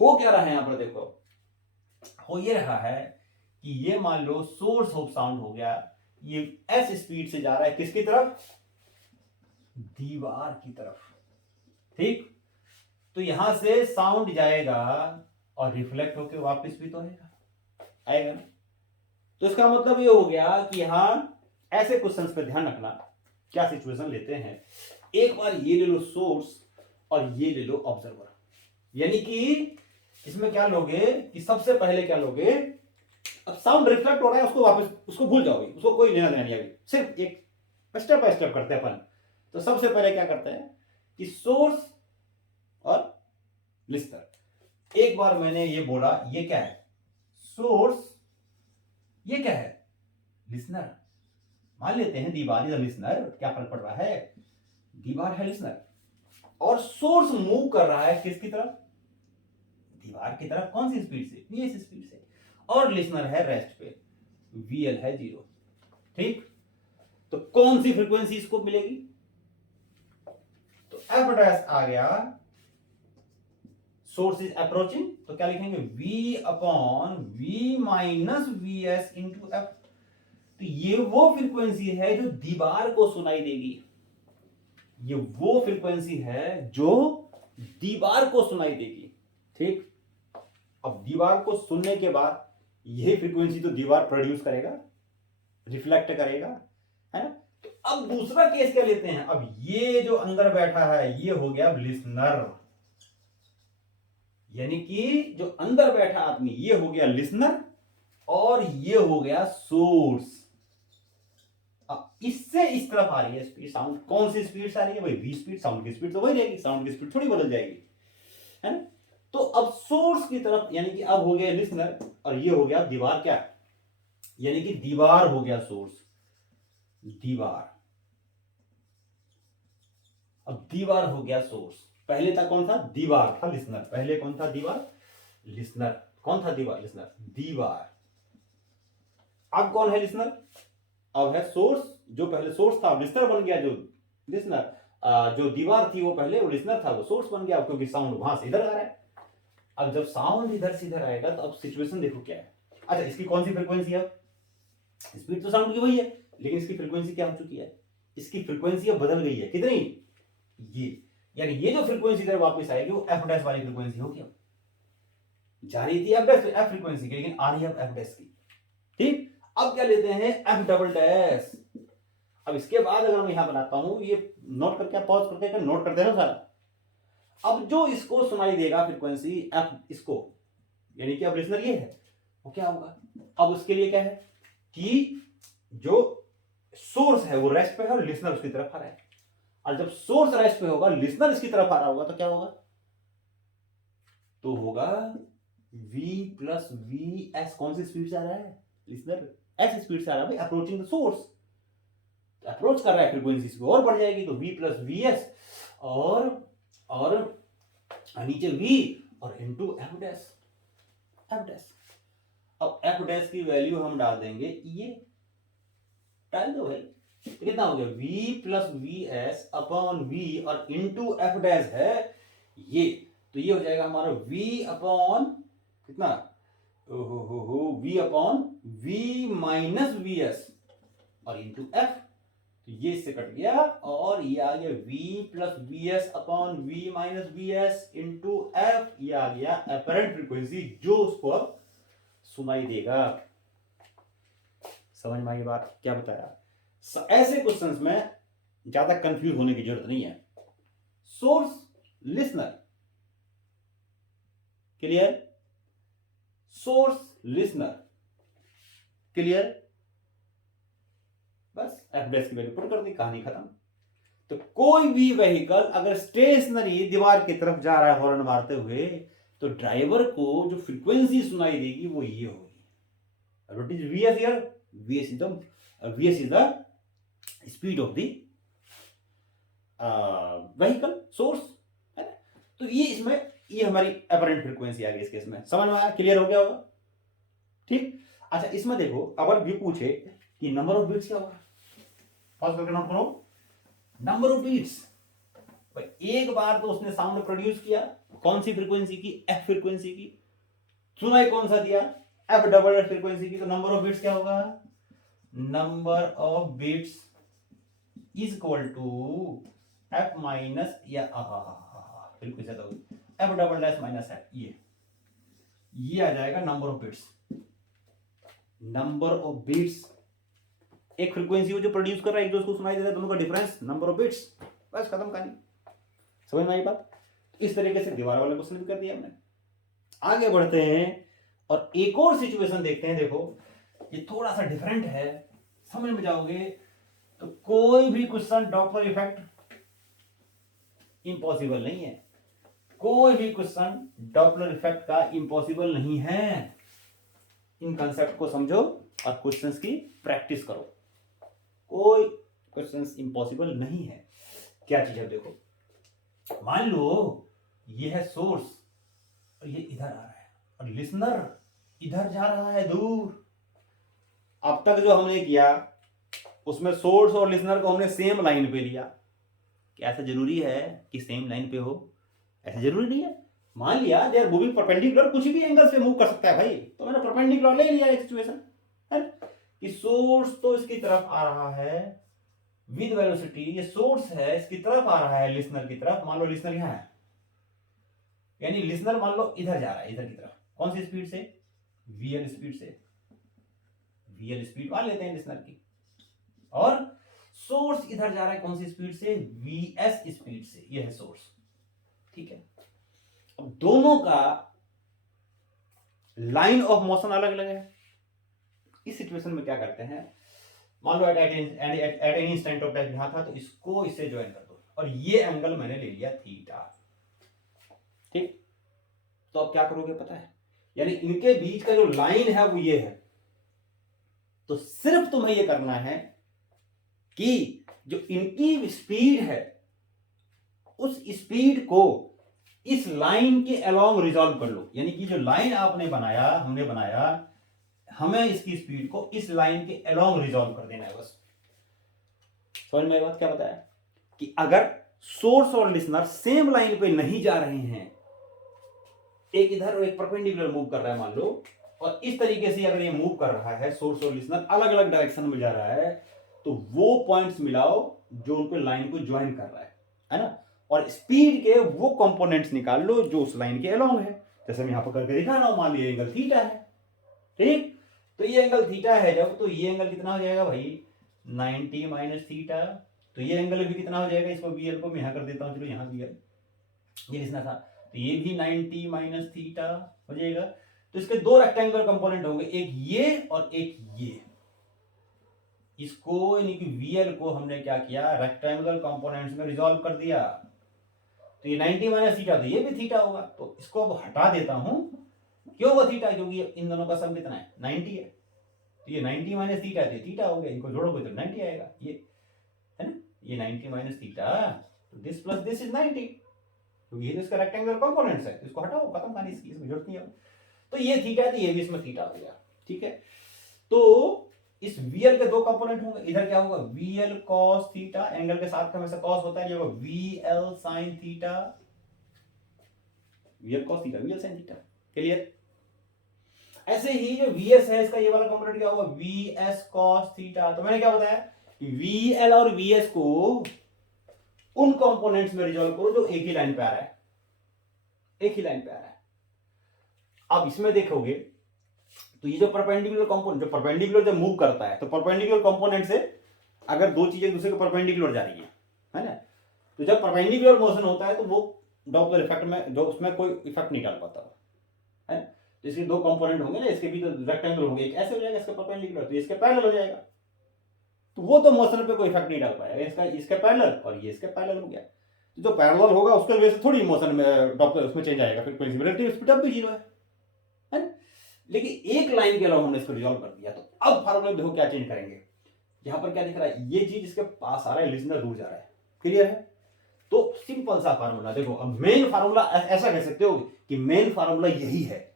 हो क्या रहा है यहां पर देखो, हो ये रहा है कि ये मान लो सोर्स ऑफ साउंड हो गया, ये एस स्पीड से जा रहा है किसकी तरफ, दीवार की तरफ। ठीक, तो यहां से साउंड जाएगा और रिफ्लेक्ट होकर वापस भी तो आएगा ना। तो इसका मतलब ये हो गया कि यहां ऐसे क्वेश्चंस पे ध्यान रखना, क्या सिचुएशन लेते हैं। एक बार ये ले लो सोर्स और ये ले लो ऑब्जर्वर, यानी कि इसमें क्या लोगे कि सबसे पहले क्या लोगे, अब साउंड रिफ्लेक्ट हो रहा है उसको वापस, उसको भूल जाओगे, उसको कोई लेना देना नहीं, अभी सिर्फ एक स्टेप बाय स्टेप करते हैं अपन। तो सबसे पहले क्या करते हैं कि सोर्स और लिस्टर। एक बार मैंने ये बोला, ये क्या है सोर्स, ये क्या है लिसनर, मान लेते हैं दीवार इज लिसनर, क्या फर्क पड़ रहा है, दीवार है लिसनर, और सोर्स मूव कर रहा है किसकी तरफ, दीवार की तरफ। कौन सी स्पीड से, वीएस स्पीड से, और लिसनर है रेस्ट पे, वीएल है 0। ठीक, तो कौन सी फ्रीक्वेंसी इसको मिलेगी, तो एफ डैश आ गया, सोर्स इज अप्रोचिंग, तो क्या लिखेंगे v upon v minus we S into F. तो ये वो फ्रीक्वेंसी है जो दीवार को सुनाई देगी, ये वो फ्रीक्वेंसी है जो दीवार को सुनाई देगी। ठीक, अब दीवार को सुनने के बाद यही फ्रीक्वेंसी तो दीवार प्रोड्यूस करेगा, रिफ्लेक्ट करेगा, है ना। तो अब दूसरा केस क्या लेते हैं, अब ये जो अंदर बैठा है ये हो गया लिसनर, यानी कि जो अंदर बैठा आदमी ये हो गया लिसनर, और ये हो गया सोर्स। अब इससे इस तरफ आ रही है स्पीड, साउंड कौन सी स्पीड से आ रही है भाई, वी स्पीड, साउंड की स्पीड तो वही रहेगी, साउंड की स्पीड थोड़ी बदल जाएगी, है ना। तो अब सोर्स की तरफ, यानी कि अब हो गया लिसनर, और ये हो गया दीवार, क्या, यानी कि दीवार हो गया सोर्स, दीवार, अब दीवार हो गया सोर्स। पहले था कौन था, दीवार था लिसनर, पहले कौन था दीवार, लिसनर, कौन था दीवार, लिसनर, दीवार। अब कौन है लिसनर, अब है सोर्स, जो पहले सोर्स था अब लिसनर बन गया, जो लिसनर जो दीवार थी वो पहले वो लिसनर था, वो सोर्स बन गया, क्योंकि साउंड वहां से इधर आ रहा है। अब जब साउंड इधर से इधर आएगा तो अब सिचुएशन देखो क्या है। अच्छा, इसकी कौन सी फ्रीक्वेंसी है, स्पीड तो साउंड की वही है, लेकिन इसकी फ्रीक्वेंसी क्या हो चुकी है, इसकी फ्रीक्वेंसी अब बदल गई है, कितनी, ये, यानी ये जो फ्रीक्वेंसी इधर वापस आएगी वो एफ डैश वाली फ्रीक्वेंसी होगी, जा रही थी एफ डैश एफ फ्रीक्वेंसी की, लेकिन आ रही है एफ डैश की। ठीक, अब क्या लेते हैं एफ डबल डैश। अब इसके बाद अगर मैं यहां बनाता हूं, ये नोट करके पॉज करके नोट करते हैं सारा। अब जो इसको सुनाई देगा फ्रीक्वेंसी एफ, इसको, यानी कि अब लिसनर ये है, वो क्या होगा, अब उसके लिए क्या है कि जो सोर्स है वो रेस्ट पे है और लिसनर उसकी तरफ आ रहा है, और जब सोर्स रेस्ट पे होगा लिसनर इसकी तरफ आ रहा होगा तो क्या होगा, तो होगा v प्लस वी एस, कौन सी स्पीड से आ रहा है, लिसनर एस स्पीड से आ रहा है भाई, अप्रोचिंग द सोर्स, अप्रोच कर रहा है फ्रीक्वेंसी इसको और बढ़ जाएगी, तो v प्लस वी एस और नीचे v और into F dash, F dash. अब एफ डैश की वैल्यू हम डाल देंगे, ये डाल दो भाई, तो कितना हो गया v plus we S upon v और इनटू एफ डैश है ये, तो ये हो जाएगा हमारा v अपॉन कितना, v upon v minus we S और इनटू एफ, तो ये इससे कट गया, और ये आ गया v plus we S upon V minus we S into F, ये आ गया अपरेंट फ्रीक्वेंसी जो उसको अब सुनाई देगा। समझ में आई बात, क्या बताया। ऐसे क्वेश्चंस में ज्यादा कंफ्यूज होने की जरूरत नहीं है। Source listener, clear, source listener, clear, बस एफ डैश की वैल्यू पुट कर दी, कहानी खत्म। तो कोई भी व्हीकल अगर स्टेशनरी दीवार की तरफ जा रहा है हॉर्न मारते हुए, तो ड्राइवर को जो फ्रीक्वेंसी सुनाई देगी वो ये होगी। What is V S here? V S is the speed of the vehicle source, है ना। तो ये इसमें ये हमारी अपरेंट फ्रीक्वेंसी आ गई इस केस में। समझ में आया? क्लियर हो गया होगा? ठीक। अच्छा, इसमें देखो अगर भी पूछे कि नंबर ऑफ बीट्स क्या होगा, पास करके नोट करो, नंबर ऑफ बीट्स। भाई एक बार तो उसने साउंड प्रोड्यूस किया, कौन सी फ्रीक्वेंसी की? एफ फ्रीक्वेंसी की। सुनाई कौन सा दिया? एफ डबल एफ फ्रीक्वेंसी की। तो नंबर ऑफ बीट्स क्या होगा? Number of beats is equal to F minus या बिल्कुल ज्यादा होगी, F double S minus F. ये आ जाएगा number of beats. Number of beats, एक फ्रीक्वेंसी जो प्रोड्यूस कर रहा है, एक दूसरे को सुनाई देता है, दोनों का डिफरेंस नंबर ऑफ बीट्स। बस खत्म कहानी। समझ में आई बात? इस तरीके से दीवार वाले क्वेश्चन भी कर दिया हमने। आगे बढ़ते हैं और एक और सिचुएशन देखते हैं। देखो ये थोड़ा सा डिफरेंट है, समझ में जाओगे। तो कोई भी क्वेश्चन डॉपलर इफेक्ट इम्पॉसिबल नहीं है। कोई भी क्वेश्चन डॉपलर इफेक्ट का इम्पॉसिबल नहीं है। इन कंसेप्ट को समझो और क्वेश्चंस की प्रैक्टिस करो। कोई क्वेश्चंस इम्पॉसिबल नहीं है। क्या चीज है? देखो मान लो ये है सोर्स और ये इधर आ रहा है और लिसनर इधर जा रहा है दूर। अब तक जो हमने किया उसमें सोर्स और लिसनर को हमने सेम लाइन पे लिया। क्या ऐसा जरूरी है कि सेम लाइन पे हो? ऐसा जरूरी नहीं है। मान लिया दे आर मूविंग परपेंडिकुलर, कुछ भी एंगल से मूव कर सकता है भाई, तो मैंने परपेंडिकुलर ले लिया एक सिचुएशन है कि सोर्स तो इसकी तरफ आ रहा है विद वेलोसिटी, ये सोर्स है इसकी तरफ आ रहा है लिसनर की तरफ। मान लो लिसनर यहां है, यानी लिसनर मान लो इधर जा रहा है, इधर की तरफ। कौन सी स्पीड से? वीएल स्पीड से। वीएल स्पीड मान लेते हैं लिसनर की। और सोर्स इधर जा रहा है कौन सी स्पीड से? वीएस स्पीड से। ये है सोर्स, ठीक है। अब दोनों का लाइन ऑफ मोशन अलग अलग है। इस सिचुएशन में क्या करते हैं, मान लो at any instant of time यहां था, तो इसको इससे ज्वाइन कर दो और ये एंगल मैंने ले लिया थीटा, ठीक। तो अब क्या करोगे पता है, यानी इनके बीच का जो लाइन है वो ये है। तो सिर्फ तुम्हें ये करना है कि जो इनकी स्पीड है उस स्पीड को इस लाइन के अलोंग रिजॉल्व कर लो। यानी कि जो लाइन आपने बनाया, हमने बनाया, हमें इसकी स्पीड को इस लाइन के अलोंग रिजॉल्व कर देना है बस। समझ में बात? क्या बताया कि अगर सोर्स और लिसनर सेम लाइन पे नहीं जा रहे हैं, एक इधर और एक परपेंडिकुलर मूव कर रहा है मान लो, और इस तरीके से अगर ये मूव कर रहा है, सोर्स और लिसनर अलग अलग डायरेक्शन में जा रहा है, तो वो पॉइंट्स मिलाओ जो उनको लाइन को ज्वाइन कर रहा है ना। और स्पीड के वो कंपोनेंट्स निकाल लो जो उस लाइन के अलोंग है। जैसे मैं यहां पर करके दिखा रहा हूं, मान लीजिए एंगल थीटा है, ठीक। तो ये एंगल थीटा है जब, तो ये एंगल कितना हो जाएगा भाई? 90 माइनस थीटा। तो ये एंगल भी कितना हो जाएगा? इसको वीएल को मैं यहां कर देता हूं, चलो यहां वीएल ये लिखना था, तो ये भी 90 माइनस थीटा हो जाएगा। तो इसके दो रेक्टेंगुलर कंपोनेंट होंगे, एक ये और एक ये। इसको यानी कि वीएल को हमने क्या किया, रेक्टेंगुलर कंपोनेंट्स में रिजॉल्व कर दिया। तो ये 90 माइनस थीटा, तो ये भी थीटा होगा। तो इसको अब हटा देता हूं। क्यों वो थीटा? क्योंकि इन दोनों का सम कितना है? 90 है। तो ये 90 माइनस थीटा है, थीटा हो गया। इनको जोड़ोगे तो 90 आएगा, ये है ना। ये 90 माइनस थीटा, तो दिस प्लस दिस इज 90, क्योंकि ये तो इसका रेक्टेंगुलर कंपोनेंट्स है। तो इसको हटाओ, खत्म कहानी इसकी, इसमें जरूरत नहीं है। तो ये थीटा है तो ये भी इसमें थीटा हो गया, ठीक है। तो इस VL के दो कंपोनेंट होंगे, इधर क्या होगा? VL cos थीटा, एंगल के साथ हमेशा cos होता है, ये होगा VL sin theta. VL cos theta, VL sin theta, clear. ऐसे ही जो VS है, इसका ये वाला कंपोनेंट क्या होगा? VS cos theta. तो मैंने क्या बताया कि VL और VS को उन कंपोनेंट्स में रिजॉल्व करो जो एक ही लाइन पे आ रहा है, एक ही लाइन पे आ रहा है। अब इसमें देखोगे तो ये जो परपेंडिकुलर कंपोनेंट, जो परपेंडिकुलर जब मूव करता है, तो परपेंडिकुलर कंपोनेंट से अगर दो चीजें दूसरे के परपेंडिकुलर जा रही है ना, तो जब परपेंडिकुलर मोशन होता है तो वो डॉपलर इफेक्ट में, जो उसमें कोई इफेक्ट नहीं डाल पाता है। तो इसके दो कंपोनेंट होंगे ना, इसके भी तो रेक्टेंगुलर होंगे, एक ऐसे हो जाएगा इसका परपेंडिकुलर, तो इसके पैरेलल हो जाएगा। तो वो तो मोशन पे कोई इफेक्ट नहीं डाल पाएगा, इसका इसके पैरेलल और ये इसके पैरेलल हो गया, तो जो पैरेलल होगा उसके वजह से थोड़ी मोशन में डॉपलर उसमें चेंज आएगा, फिर प्रिंसिपलिटी स्पीड अब भी 0 है ना? लेकिन एक लाइन के अलावा हमने इसको रिजॉल्व कर दिया, तो अब फार्मूला देखो क्या चेंज करेंगे। यहां पर क्या दिख रहा है, ये चीज इसके पास आ रहा है, लिसनर दूर जा रहा है, क्लियर है? तो सिंपल सा फार्मूला देखो, अब मेन फार्मूला ऐसा कह सकते हो कि मेन फार्मूला यही है,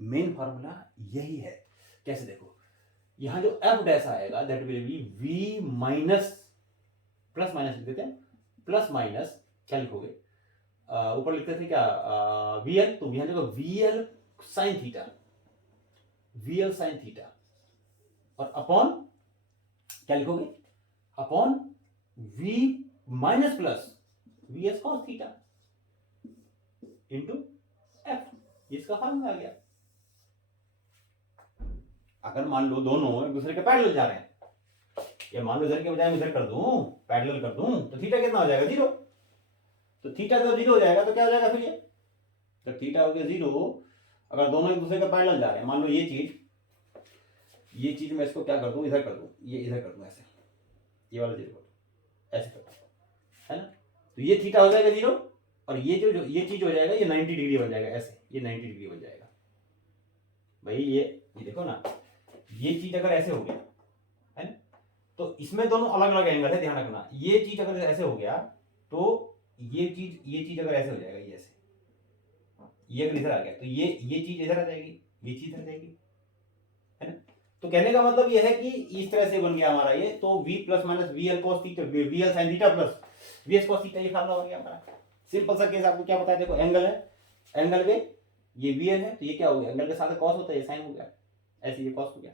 मेन फार्मूला यही है। कैसे देखो, यहां जो एफ डैश आएगा that will be V minus, plus minus लिख देते हैं, प्लस माइनस क्या लिखोगे, ऊपर लिखते थे क्या वी एल, तो यहां देखो V L sine theta, V L sine theta, और अपॉन क्या लिखोगे, upon V minus plus we S cos theta into F, इसका फार्मूला आ गया। अगर मान लो दोनों एक दूसरे के पैरेलल जा रहे हैं, या मान लो इधर के बजाय मैं इधर कर दूं, पैरेलल कर दूं, तो थीटा कितना हो जाएगा, 0। तो थीटा जब 0 हो जाएगा तो क्या हो जाएगा फिर ये, तो थीटा हो गया 0। अगर दोनों एक दूसरे के पैरेलल जा रहे हैं, मान लो ये चीज मैं इसको क्या कर दूं, इधर कर दूं, ये इधर कर दूं, ऐसे ये वाला 0 कर दूं, ऐसे कर दूं, है ना? तो ये थीटा हो जाएगा 0, और ये जो ये चीज हो जाएगा, ये 90 डिग्री बन जाएगा, ऐसे ये 90 डिग्री बन जाएगा भाई। ये देखो ना, ये चीज अगर ऐसे हो गया है ना, तो इसमें दोनों अलग अलग एंगल है, ध्यान रखना। ये चीज अगर ऐसे हो गया तो ये चीज अगर ऐसे हो जाएगा, ये ऐसे, ये अगर इधर आ गया तो ये चीज इधर आ जाएगी, ये चीज इधर आ जाएगी, है ना? तो कहने का मतलब ये है कि इस तरह से बन गया हमारा ये, तो v plus minus V L cos theta, V L sine theta plus we S cos theta, ये फार्मूला बन गया हमारा। सिंपल सा केस, आपको क्या बताया, देखो एंगल है, एंगल पे ये वी एल है, तो ये क्या हो गया, एंगल के साथ कॉस होता है, ये साइन हो गया, ऐसे ये कॉस हो गया।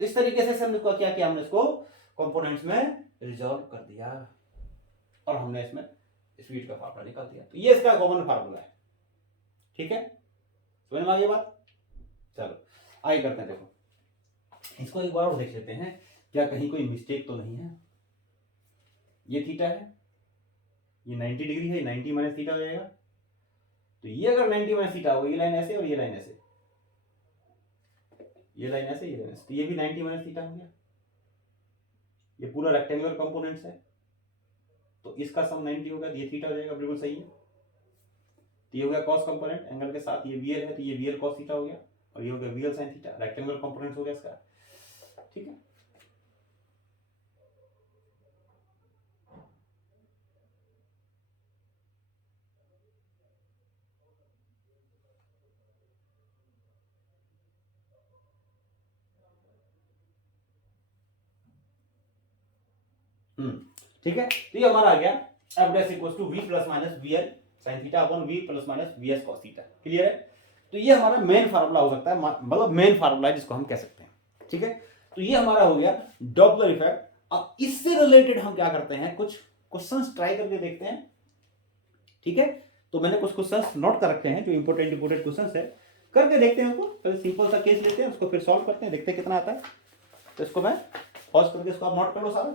तो इस तरीके से हमने क्या किया, हमने इसको कंपोनेंट्स में रिजॉल्व कर दिया, और हमने इसमें स्पीड का फार्मूला निकाल दिया। तो ये इसका कॉमन फार्मूला है, ठीक है? समझ में आ गई बात? चलो आगे करते हैं। देखो इसको एक बार और देख लेते हैं, क्या कहीं कोई मिस्टेक तो नहीं है। ये थीटा है, ये 90 डिग्री है, 90 माइनस थीटा हो जाएगा। तो ये अगर 90 माइनस थीटा होगा, ये लाइन ऐसे और ये लाइन ऐसे, ये लाइन ऐसे, ये लाइन ऐसे, तो ये भी 90 माइनस थीटा हो गया। ये पूरा रेक्टेंगुलर कंपोनेंट्स है, तो इसका सम 90 होगा, ये थीटा हो जाएगा, बिल्कुल सही है। तो ये हो गया कॉस कंपोनेंट, एंगल के साथ ये वीएल है, तो ये वीएल कॉस थीटा हो गया, और ये हो गया V L sine theta, rectangular components हो गया इसका, ठीक है? ठीक है, तो ये हमारा आ गया F dash equals to V plus minus V L sine theta upon V plus minus we S cos theta, clear है? तो ये हमारा मेन फार्मूला हो सकता है, मतलब मेन फार्मूला है जिसको हम कह सकते हैं, ठीक है? तो ये हमारा हो गया डॉपलर इफेक्ट। अब इससे रिलेटेड हम क्या करते हैं, कुछ क्वेश्चंस ट्राई करके देखते हैं, ठीक है? तो मैंने कुछ क्वेश्चंस नोट कर रखे हैं जो इंपोर्टेंट क्वेश्चंस है, करके देखते हैं उसको। पहले सिंपल सा केस लेते हैं, उसको फिर सॉल्व करते हैं, देखते हैं कितना आता है। तो इसको मैं पॉज करके इसको आप नोट कर लो सारा,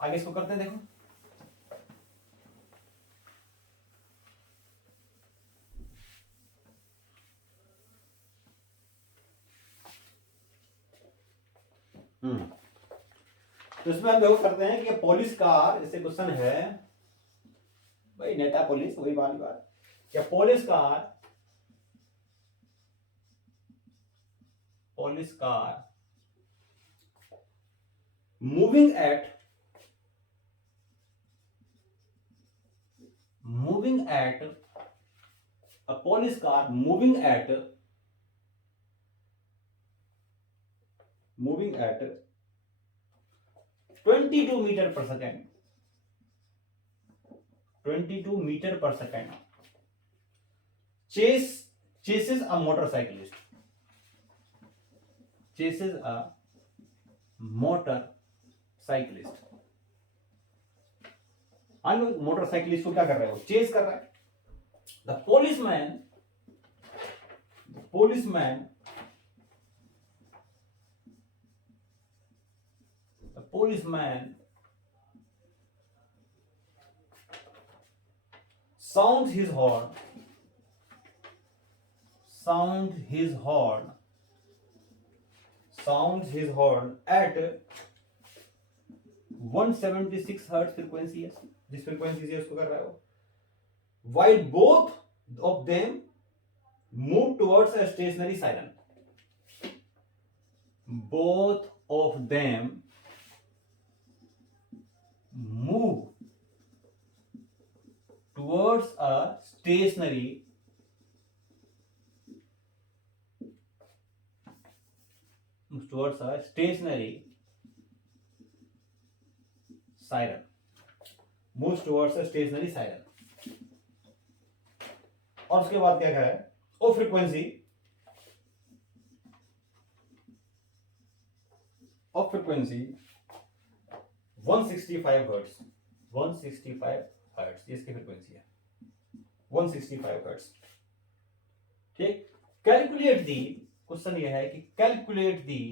आगे इसको करते हैं। देखो तो इसमें हम देखो करते हैं कि पुलिस कार, जैसे क्वेश्चन है भाई नेता पुलिस, वही वाली बात, क्या police car moving at a police car moving at 22 meter per second, 22 meter per second chases a motorcyclist, motorcyclist को क्या कर रहा है, वो चेस कर रहा है। The policeman sounds his horn sounds his horn at 176 hertz frequency है, जिस फ्रीक्वेंसी से उसको कर रहा है वो, while both of them move towards a stationary siren. Both of them move towards a stationary siren. Moves towards a stationary siren. और उसके बाद क्या कह रहा है, ओ frequency of frequency 165 hertz, 165 hertz इसकी फ्रीक्वेंसी है, 165 हर्ट्ज। ठीक, कैलकुलेट दी, क्वेश्चन यह है कि calculate the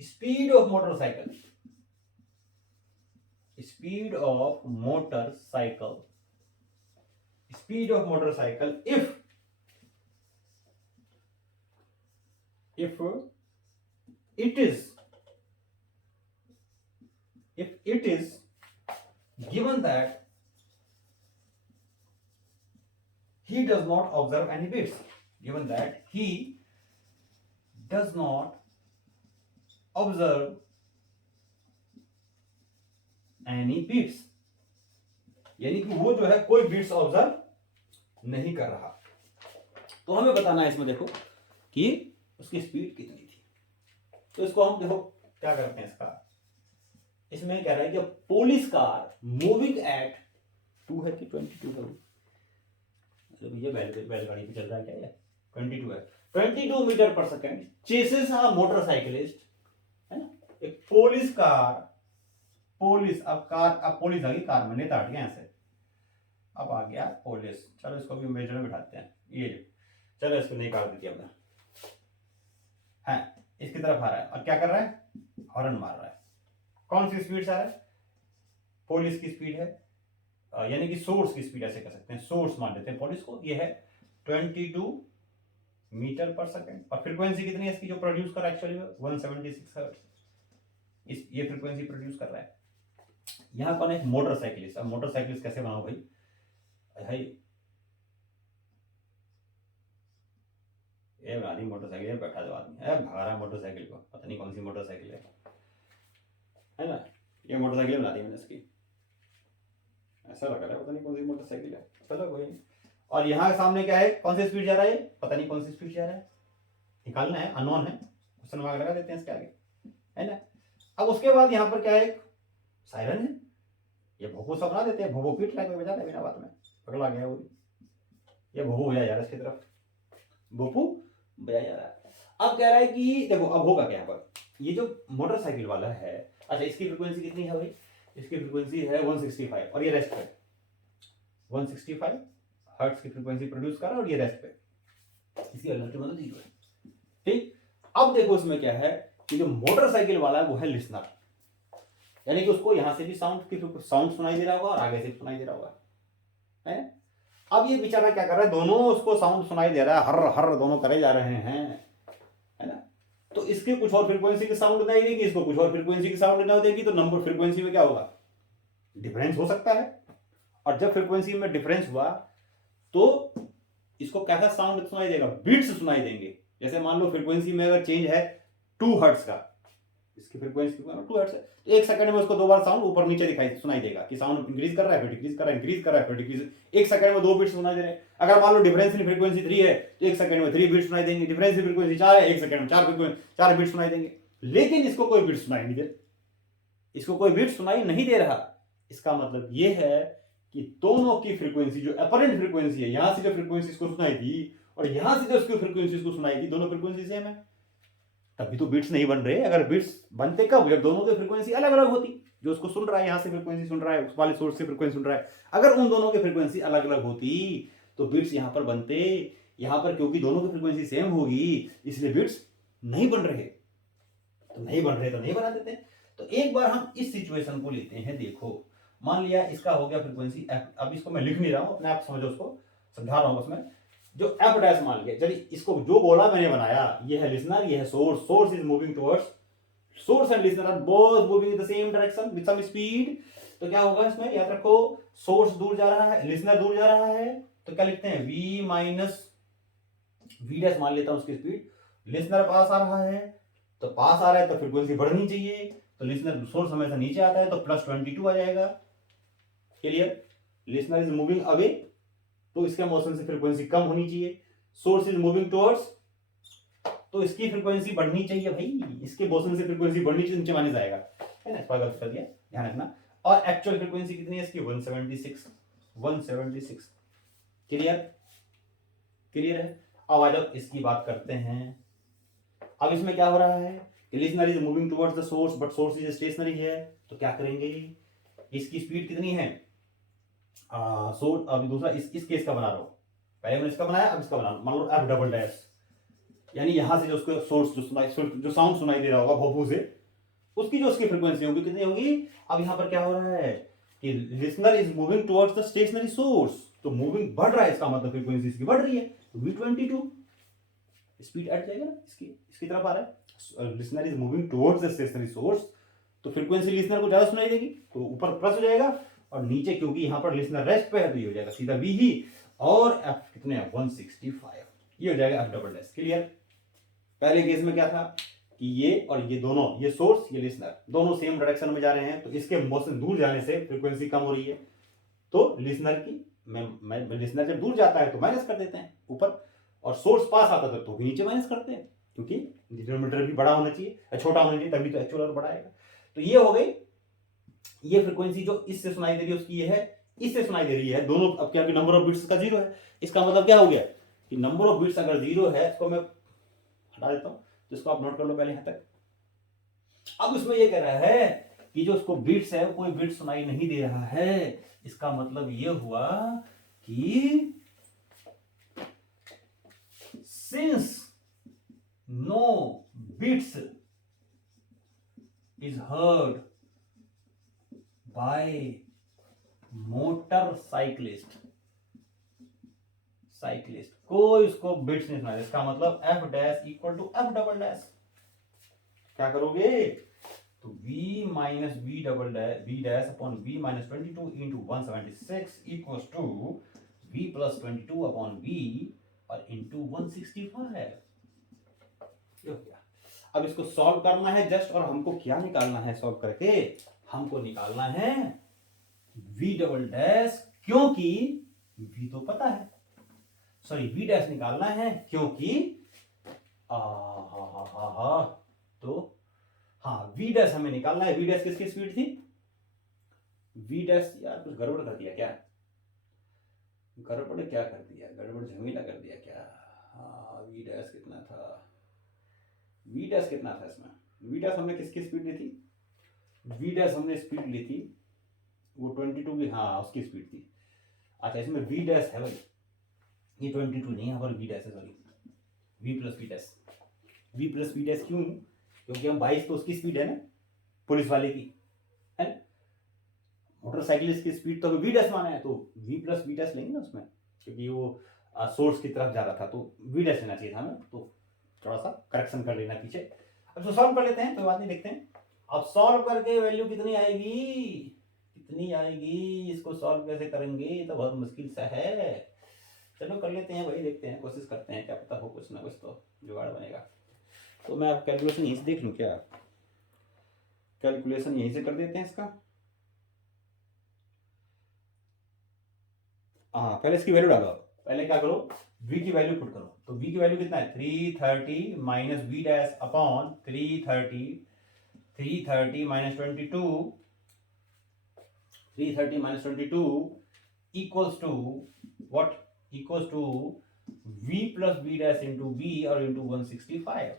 speed of motorcycle if it is given that he does not observe any beats, यानी कि वो जो है कोई बीट्स ऑब्जर्व नहीं कर रहा। तो हमें बताना है इसमें, देखो कि उसकी स्पीड कितनी थी। तो इसको हम देखो क्या करते हैं, इसमें कह रहा है कि पुलिस कार मूविंग एट 2 है कि 22 है, भैया बैलगाड़ी पे चल रहा है क्या, ये 22 है, 22 मीटर पर सेकेंड चेसेस अ मोटरसाइकिलिस्ट, है ना। एक पुलिस कार, अब पुलिस आ गई कार में, नेता हट गया यहाँ से, अब आ गया पुलिस। चलो इसको भी मेजर में बिठाते हैं, ये चलो इसको नहीं काट देती हमने, है इसकी तरफ आ रहा है और क्या कर रहा है, हॉर्न मार रहा है। कौन सी स्पीड से आ रहा है, पुलिस की स्पीड है, यानी कि सोर्स की स्पीड ऐसे कह सकते हैं, सोर्स मान लेते हैं पुलिस को, ये है 22 मीटर पर सेकेंड, और फ्रीक्वेंसी कितनी है इसकी जो प्रोड्यूस कर रहा है एक्चुअली 176 हर्ट्ज, ये फ्रीक्वेंसी प्रोड्यूस कर रहा है। यहाँ कौन है, मोटरसाइकिलिस्ट। अब मोटरसाइकिलिस्ट कैसे बनाओ भाई, ये बना दी मोटरसाइकिल, बैठा जो आदमी है भगा रहा है मोटरसाइकिल को, पता नहीं कौन सी मोटरसाइकिल है ना, ये मोटरसाइकिल बना दी मैंने इसकी, ऐसा लग रहा है पता नहीं कौन सी मोटरसाइकिल है, चलो कोई नहीं। और यहाँ सामने क्या है, कौन सी स्पीड जा रहा है, पता नहीं कौन सी स्पीड जा रहा है, निकालना है, अननोन है, क्वेश्चन मार्क लगा देते हैं इसके आगे, है ना। अब उसके बाद यहाँ पर क्या है, सायरन है, ये भोपू सब बना देते हैं, भोपू पीट लगा बजा रहे बिना बात में, पगला गया वो, ये भोपू बजा जा रहा है इसकी तरफ, भोपू बजा जा रहा है। अब कह रहा है कि देखो अब होगा क्या, पर ये जो मोटरसाइकिल वाला है, अच्छा इसकी फ्रीक्वेंसी कितनी है भाई, इसकी फ्रीक्वेंसी है 165 और ये रेस्ट पे 165 हर्ट्ज की फ्रीक्वेंसी प्रोड्यूस कर रहा है और ये रेस्ट पे, इसकी अल्टरनेटिव मतलब 0 है। ठीक, अब देखो इसमें क्या है कि जो मोटरसाइकिल वाला है वो है लिसनर, यानी कि उसको यहां से भी साउंड सुनाई दे रहा होगा और आगे से सुनाई दे रहा होगा, है। अब ये बेचारा क्या कर रहा है, दोनों उसको साउंड सुनाई दे रहा है, हर हर दोनों करे जा रहे हैं, है ना। तो इसके कुछ और फ्रीक्वेंसी की साउंड नहीं देगी, इसको कुछ और फ्रीक्वेंसी की साउंड नहीं देगी, तो नंबर फ्रीक्वेंसी में क्या होगा, डिफरेंस हो सकता है। और जब फ्रीक्वेंसी में डिफरेंस हुआ तो इसको कैसा साउंड सुनाई देगा, बीट्स सुनाई देंगे। जैसे मान लो फ्रीक्वेंसी में अगर चेंज है 2 हर्ट्ज का, इसकी फ्रीक्वेंसी 2 हर्ट्ज है, तो 1 सेकंड में उसको 2 बार साउंड ऊपर नीचे दिखाई सुनाई देगा कि साउंड इंक्रीज कर रहा है, फिर डिक्रीज कर रहा है, इंक्रीज कर रहा है, फिर डिक्रीज, 1 सेकंड में 2 बीट्स सुनाई दे रहे हैं। अगर मान लो डिफरेंशियल फ्रीक्वेंसी 3 है तो 1 सेकंड में 3 बीट्स सुनाई देंगे, डिफरेंशियल फ्रीक्वेंसी 4 है 1 सेकंड में 4 बीट्स सुनाई देंगे। लेकिन इसको कोई बीट सुनाई नहीं दे, इसको कोई बीट सुनाई नहीं दे रहा। इसका मतलब ये है कि दोनों की फ्रीक्वेंसी जो अपरेंट फ्रीक्वेंसी है, यहां से जो फ्रीक्वेंसी इसको सुनाई दी और यहां से जो इसकी फ्रीक्वेंसी इसको सुनाई दी, दोनों फ्रीक्वेंसी सेम है, तभी तो बीट्स नहीं बन रहे। अगर बीट्स बनते कब, जब दोनों की फ्रीक्वेंसी अलग अलग होती, जो उसको सुन रहा है यहां से फ्रीक्वेंसी सुन रहा है, उस वाले सोर्स से फ्रीक्वेंसी सुन रहा है, अगर उन दोनों की फ्रीक्वेंसी अलग अलग होती तो बीट्स यहां पर बनते। यहां पर क्योंकि दोनों की फ्रीक्वेंसी सेम होगी इसलिए बीट्स नहीं बन रहे, तो नहीं बना देते। तो एक बार हम इस सिचुएशन को लेते हैं, देखो मान लिया इसका हो गया फ्रीक्वेंसी एफ, अब इसको मैं लिख नहीं रहा हूँ, अपने आप समझो, उसको समझा रहा हूँ बस मैं। जो एफ डैश मान लिया, चलिए इसको जो गोला मैंने बनाया, ये है लिसनर, ये है source, source is moving towards, source and listener are both moving in the same direction with some speed. तो क्या होगा इसमें, याद रखो, सोर्स दूर जा रहा है, लिसनर दूर जा रहा है, तो क्या लिखते हैं, v माइनस वी डैश मान लेता हूं उसकी स्पीड। लिसनर पास आ रहा है, तो पास आ रहा है तो फ्रीक्वेंसी बढ़नी चाहिए, तो लिसनर सोर्स हमेशा नीचे आता है तो +22 आ जाएगा। Clear? Listener is moving away, तो इसके मोशन से फ्रीक्वेंसी कम होनी चाहिए। सोर्स इज मूविंग टुवर्ड्स, तो इसकी फ्रीक्वेंसी बढ़नी चाहिए भाई, इसके मोशन से फ्रीक्वेंसी बढ़नी चाहिए, नीचे माइनस आएगा, है ना, इसका गलत कर दिया, ध्यान रखना। और एक्चुअल फ्रीक्वेंसी कितनी है इसकी, 176। क्लियर? क्लियर है? अब आ जाओ इसकी बात करते हैं। अब इसमें क्या हो रहा है, listener is moving towards the source but source is stationary है, तो क्या करेंगे, इसकी स्पीड कितनी है, सोर्स, अब दूसरा इस केस का बना रहा हूं, पहले मैंने इसका बनाया, अब इसका बना रहा हूं, मान लो एफ डबल डैश, यानी यहां से जो उसको सोर्स जो सुनाई, जो साउंड सुनाई दे रहा होगा भोपू से, उसकी जो उसकी फ्रीक्वेंसी होगी कितनी होगी। अब यहां पर क्या हो रहा है कि listener is moving towards the stationary source, तो मूविंग बढ़ रहा है, इसका मतलब फ्रीक्वेंसी इसकी बढ़ रही है, तो V22 स्पीड हट जाएगा ना, इसकी तरफ आ रहा है, listener is moving towards the stationary source, तो फ्रीक्वेंसी लिसनर को ज्यादा सुनाई देगी, तो ऊपर प्लस हो जाएगा, और नीचे क्योंकि यहां पर लिसनर रेस्ट पे है तो ये हो जाएगा सीधा V ही, और एफ कितने हैं 165, ये हो जाएगा एफ डबल डैश। क्लियर? पहले केस में क्या था कि ये और ये दोनों, ये सोर्स ये लिसनर दोनों सेम डायरेक्शन में जा रहे हैं, तो इसके मोशन दूर जाने से फ्रीक्वेंसी कम हो रही है, तो लिसनर की मैं लिसनर जब दूर जाता है तो माइनस कर देते हैं ऊपर, और सोर्स पास आता था तो भी नीचे माइनस करते हैं, क्योंकि डिनोमिनेटर भी बड़ा होना चाहिए, छोटा होना चाहिए, तभी तो एक्चुअल और बड़ा आएगा। तो ये हो गई, ये फ्रीक्वेंसी जो इससे सुनाई दे रही है उसकी ये है, इससे सुनाई दे रही है, दोनों, अब क्या नंबर ऑफ बिट्स का 0 है, इसका मतलब क्या हो गया कि नंबर ऑफ बिट्स अगर 0 है, इसको मैं हटा देता हूं, तो इसको आप नोट कर लो पहले यहां तक। अब इसमें ये कह रहा है कि जो उसको बिट्स है कोई बिट सुनाई नहीं दे रहा है, इसका मतलब ये हुआ कि since no beats is heard by motorcyclist, कोई उसको बिट्स नहीं सुना, इसका मतलब F dash equal to F double dash. क्या करोगे, तो v minus V double dash v dash upon v minus 22 into 176 equals to v plus 22 upon v और इंटू 165। ये हो गया। अब इसको सॉल्व करना है जस्ट, और हमको क्या निकालना है सॉल्व करके, हमको निकालना है v डबल डैश, क्योंकि v तो पता है, सॉरी v डैश निकालना है क्योंकि तो हाँ v डैश हमें निकालना है। v डैश किसकी स्पीड थी, v डैश, यार कुछ गड़बड़ कर दिया क्या, गड़बड़ क्या कर दिया, गड़बड़ झमेला कर दिया क्या, हाँ v डैश कितना था, v डैश कितना था इसमें, v डैश हमने किसकी स्पीड ली थी, v डैश हमने स्पीड ली थी वो 22 की, हाँ उसकी स्पीड थी। अच्छा इसमें v डैश है भाई, ये 22 नहीं, यहाँ पर v डैश है, sorry v plus v dash, v plus v dash क्यों, क्योंकि हम 22 तो उसकी स्पीड है ना, पुलिस वाले की है, मोटरसाइकिलिस्ट की स्पीड तो v डैश माना है, तो v प्लस v डैश लेंगे ना उसमें, क्योंकि वो सोर्स की तरफ जा रहा था, तो v डैश लेना चाहिए था हमें, तो थोड़ा सा करेक्शन कर लेना पीछे। अब तो सॉल्व कर लेते हैं, कोई बात नहीं, देखते हैं अब सॉल्व करके वैल्यू कितनी आएगी, इसको सॉल्व कैसे करेंगे, तो बहुत मुश्किल सा है, चलो कर लेते हैं भाई, देखते हैं, कोशिश करते हैं, क्या पता हो कुछ ना कुछ तो जुगाड़ बनेगा। तो मैं अब कैलकुलेशन यहीं से देख लूँ क्या, कैलकुलेशन यहीं से कर देते हैं इसका, हाँ पहले इसकी वैल्यू डालो, पहले क्या करो v की वैल्यू पुट करो, तो v की वैल्यू कितना है 330 minus v dash upon 330 minus 22, 330 minus 22 equals to what, equals to v plus v dash into v और इंटू 165।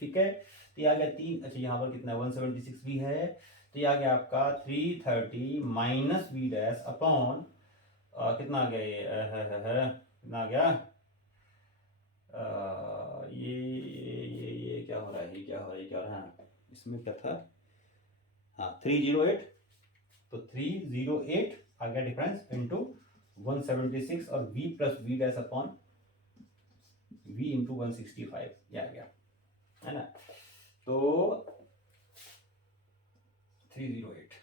ठीक है, तो ये आ गया 3, अच्छा यहाँ पर कितना है 176 भी है, तो ये आ गया आपका 330 माइनस v डैश अपॉन कितना आ गया, ये कितना आ गया, ये क्या हो रहा है, ये क्या हो रहा है, इसमें क्या था, हाँ 308, तो तो 308 आ गया डिफरेंस इंटू 176 और v plus v dash upon v into 165 ये आ गया, है ना। तो 308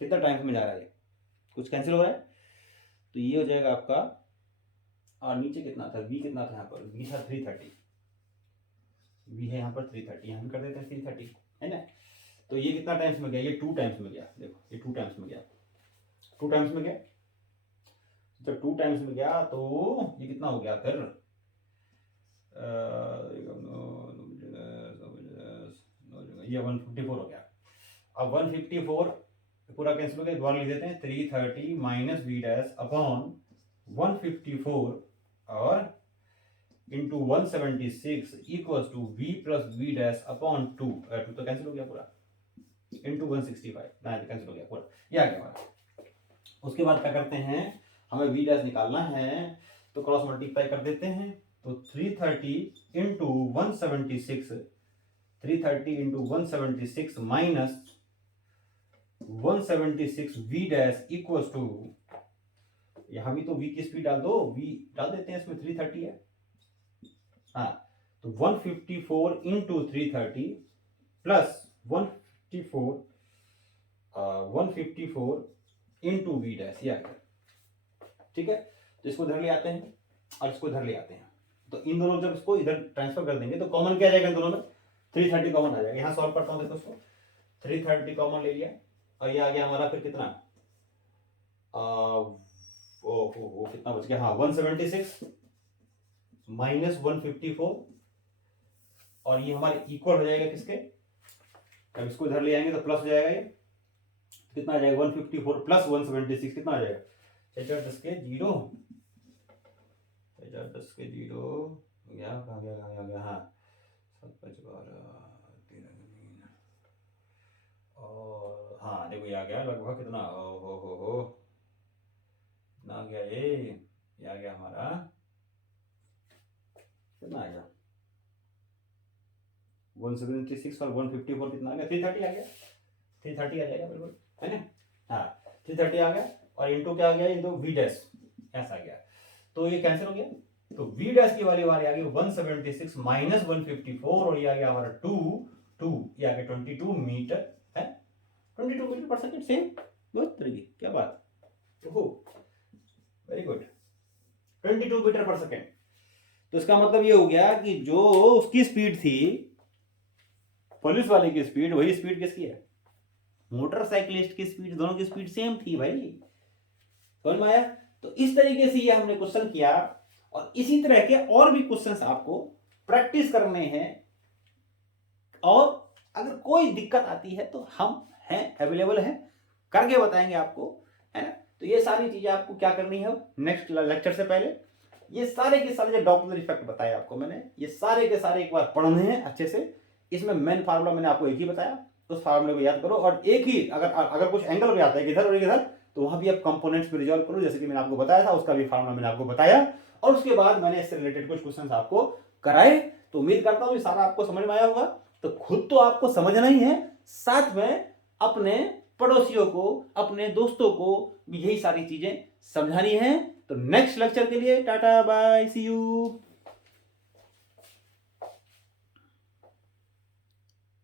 कितना टाइम में जा रहा है, कुछ कैंसिल हो रहा है, तो ये हो जाएगा आपका, और नीचे कितना था, v कितना था यहाँ पर, v था 330, v है यहाँ पर 330, यहाँ भी कर देते हैं 330, है ना। तो ये कितना टाइम्स में गया, ये 2 टाइम्स में गया, देखो ये 2 टाइम्स में गया, 2 टाइम्स में गया। जब 2 टाइम्स में गया तो ये कितना हो गया फिर, ये 154 हो गया। अब 154 पूरा कैंसिल हो गया, दोबारा लिख देते हैं 330 माइनस वी डैश अपॉन 154 और into 176 equals to V plus V dash upon 2 तो कैंसिल हो गया पूरा, इंटू 165 कैंसिल हो गया पूरा, ये आ गया हमारा। उसके बाद क्या करते हैं, हमें वी डैश निकालना है तो क्रॉस मल्टीप्लाई कर देते हैं, तो 330 into 176, 330 into 176 minus 176 V dash equals to, यहां भी तो v की स्पीड डाल दो, v डाल देते हैं इसमें, 330 है, हाँ, तो 154 into 330 plus 154 into V dash, ये आ गया, ठीक है। तो इसको इधर ले आते हैं और इसको इधर ले आते हैं, तो इन दोनों जब इसको इधर ट्रांसफर कर देंगे तो कॉमन क्या आ जाएगा इन दोनों में, 330 कॉमन आ जाएगा। यहाँ सॉल्व करता हूँ, देखो इसको 330 कॉमन ले लिया और ये आ गया हमारा फिर कितना, कितना बच गया, हाँ 176 माइनस 154 और ये हमारे इक्वल हो जाएगा किसके, अब इसको इधर ले आएंगे तो प्लस हो जाएगा, ये कितना आ जाएगा 154 प्लस 176 कितना आ जाएगा 10 के 0, 10 के 0 गया, कहाँ गया, हाँ 7 5 12 13 और हाँ देखो ये आ गया लगभग कितना, हो कितना आ गया, ये आ गया हमारा कितना आ गया 176 और 154 कितना आ गया, 330 आ गया, 330 आ जाएगा बिल्कुल, है ना, हाँ 330 आ गया और इंटू क्या आ गया, इंटू वी डैश ऐसा आ गया, तो ये कैंसिल हो गया, तो वी डैश की वाली आ गई 176 माइनस 154 और ये आ गया हमारा 2 ये आ गया 22 मीटर, है 22 मीटर पर सेकंड, सेम बहुत तरीके, क्या बात, वेरी गुड, 22 मीटर पर सेकंड। तो इसका मतलब ये हो गया कि जो उसकी स्पीड थी पुलिस वाले की स्पीड, वही स्पीड किसकी है, मोटरसाइकिलिस्ट की स्पीड, दोनों की स्पीड सेम थी भाई, समझ में आया। तो इस तरीके से ये हमने क्वेश्चन किया और इसी तरह के और भी क्वेश्चंस आपको प्रैक्टिस करने हैं, और अगर कोई दिक्कत आती है तो हम हैं, अवेलेबल हैं, करके बताएंगे आपको, है ना। तो ये सारी चीजें आपको क्या करनी है, नेक्स्ट लेक्चर से पहले ये सारे के सारे जो डॉपलर इफेक्ट बताया आपको मैंने, ये सारे के सारे एक बार पढ़ने हैं अच्छे से। इसमें मेन फार्मूला मैंने आपको एक ही बताया, उस फार्मूले को याद करो, और एक ही अगर कुछ एंगल हो जाता है इधर और इधर, तो वहां भी आप कंपोनेंट्स पे रिजॉल्व करो, जैसे कि मैंने आपको बताया था, उसका भी फार्मूला मैंने आपको बताया, और उसके बाद मैंने इससे रिलेटेड कुछ क्वेश्चंस आपको कराए। तो उम्मीद करता हूं ये सारा आपको समझ में आया होगा। तो खुद तो आपको समझना ही है, साथ में अपने पड़ोसियों को, अपने दोस्तों को भी यही सारी चीजें समझानी है। तो नेक्स्ट लेक्चर के लिए टाटा बाय, सी यू।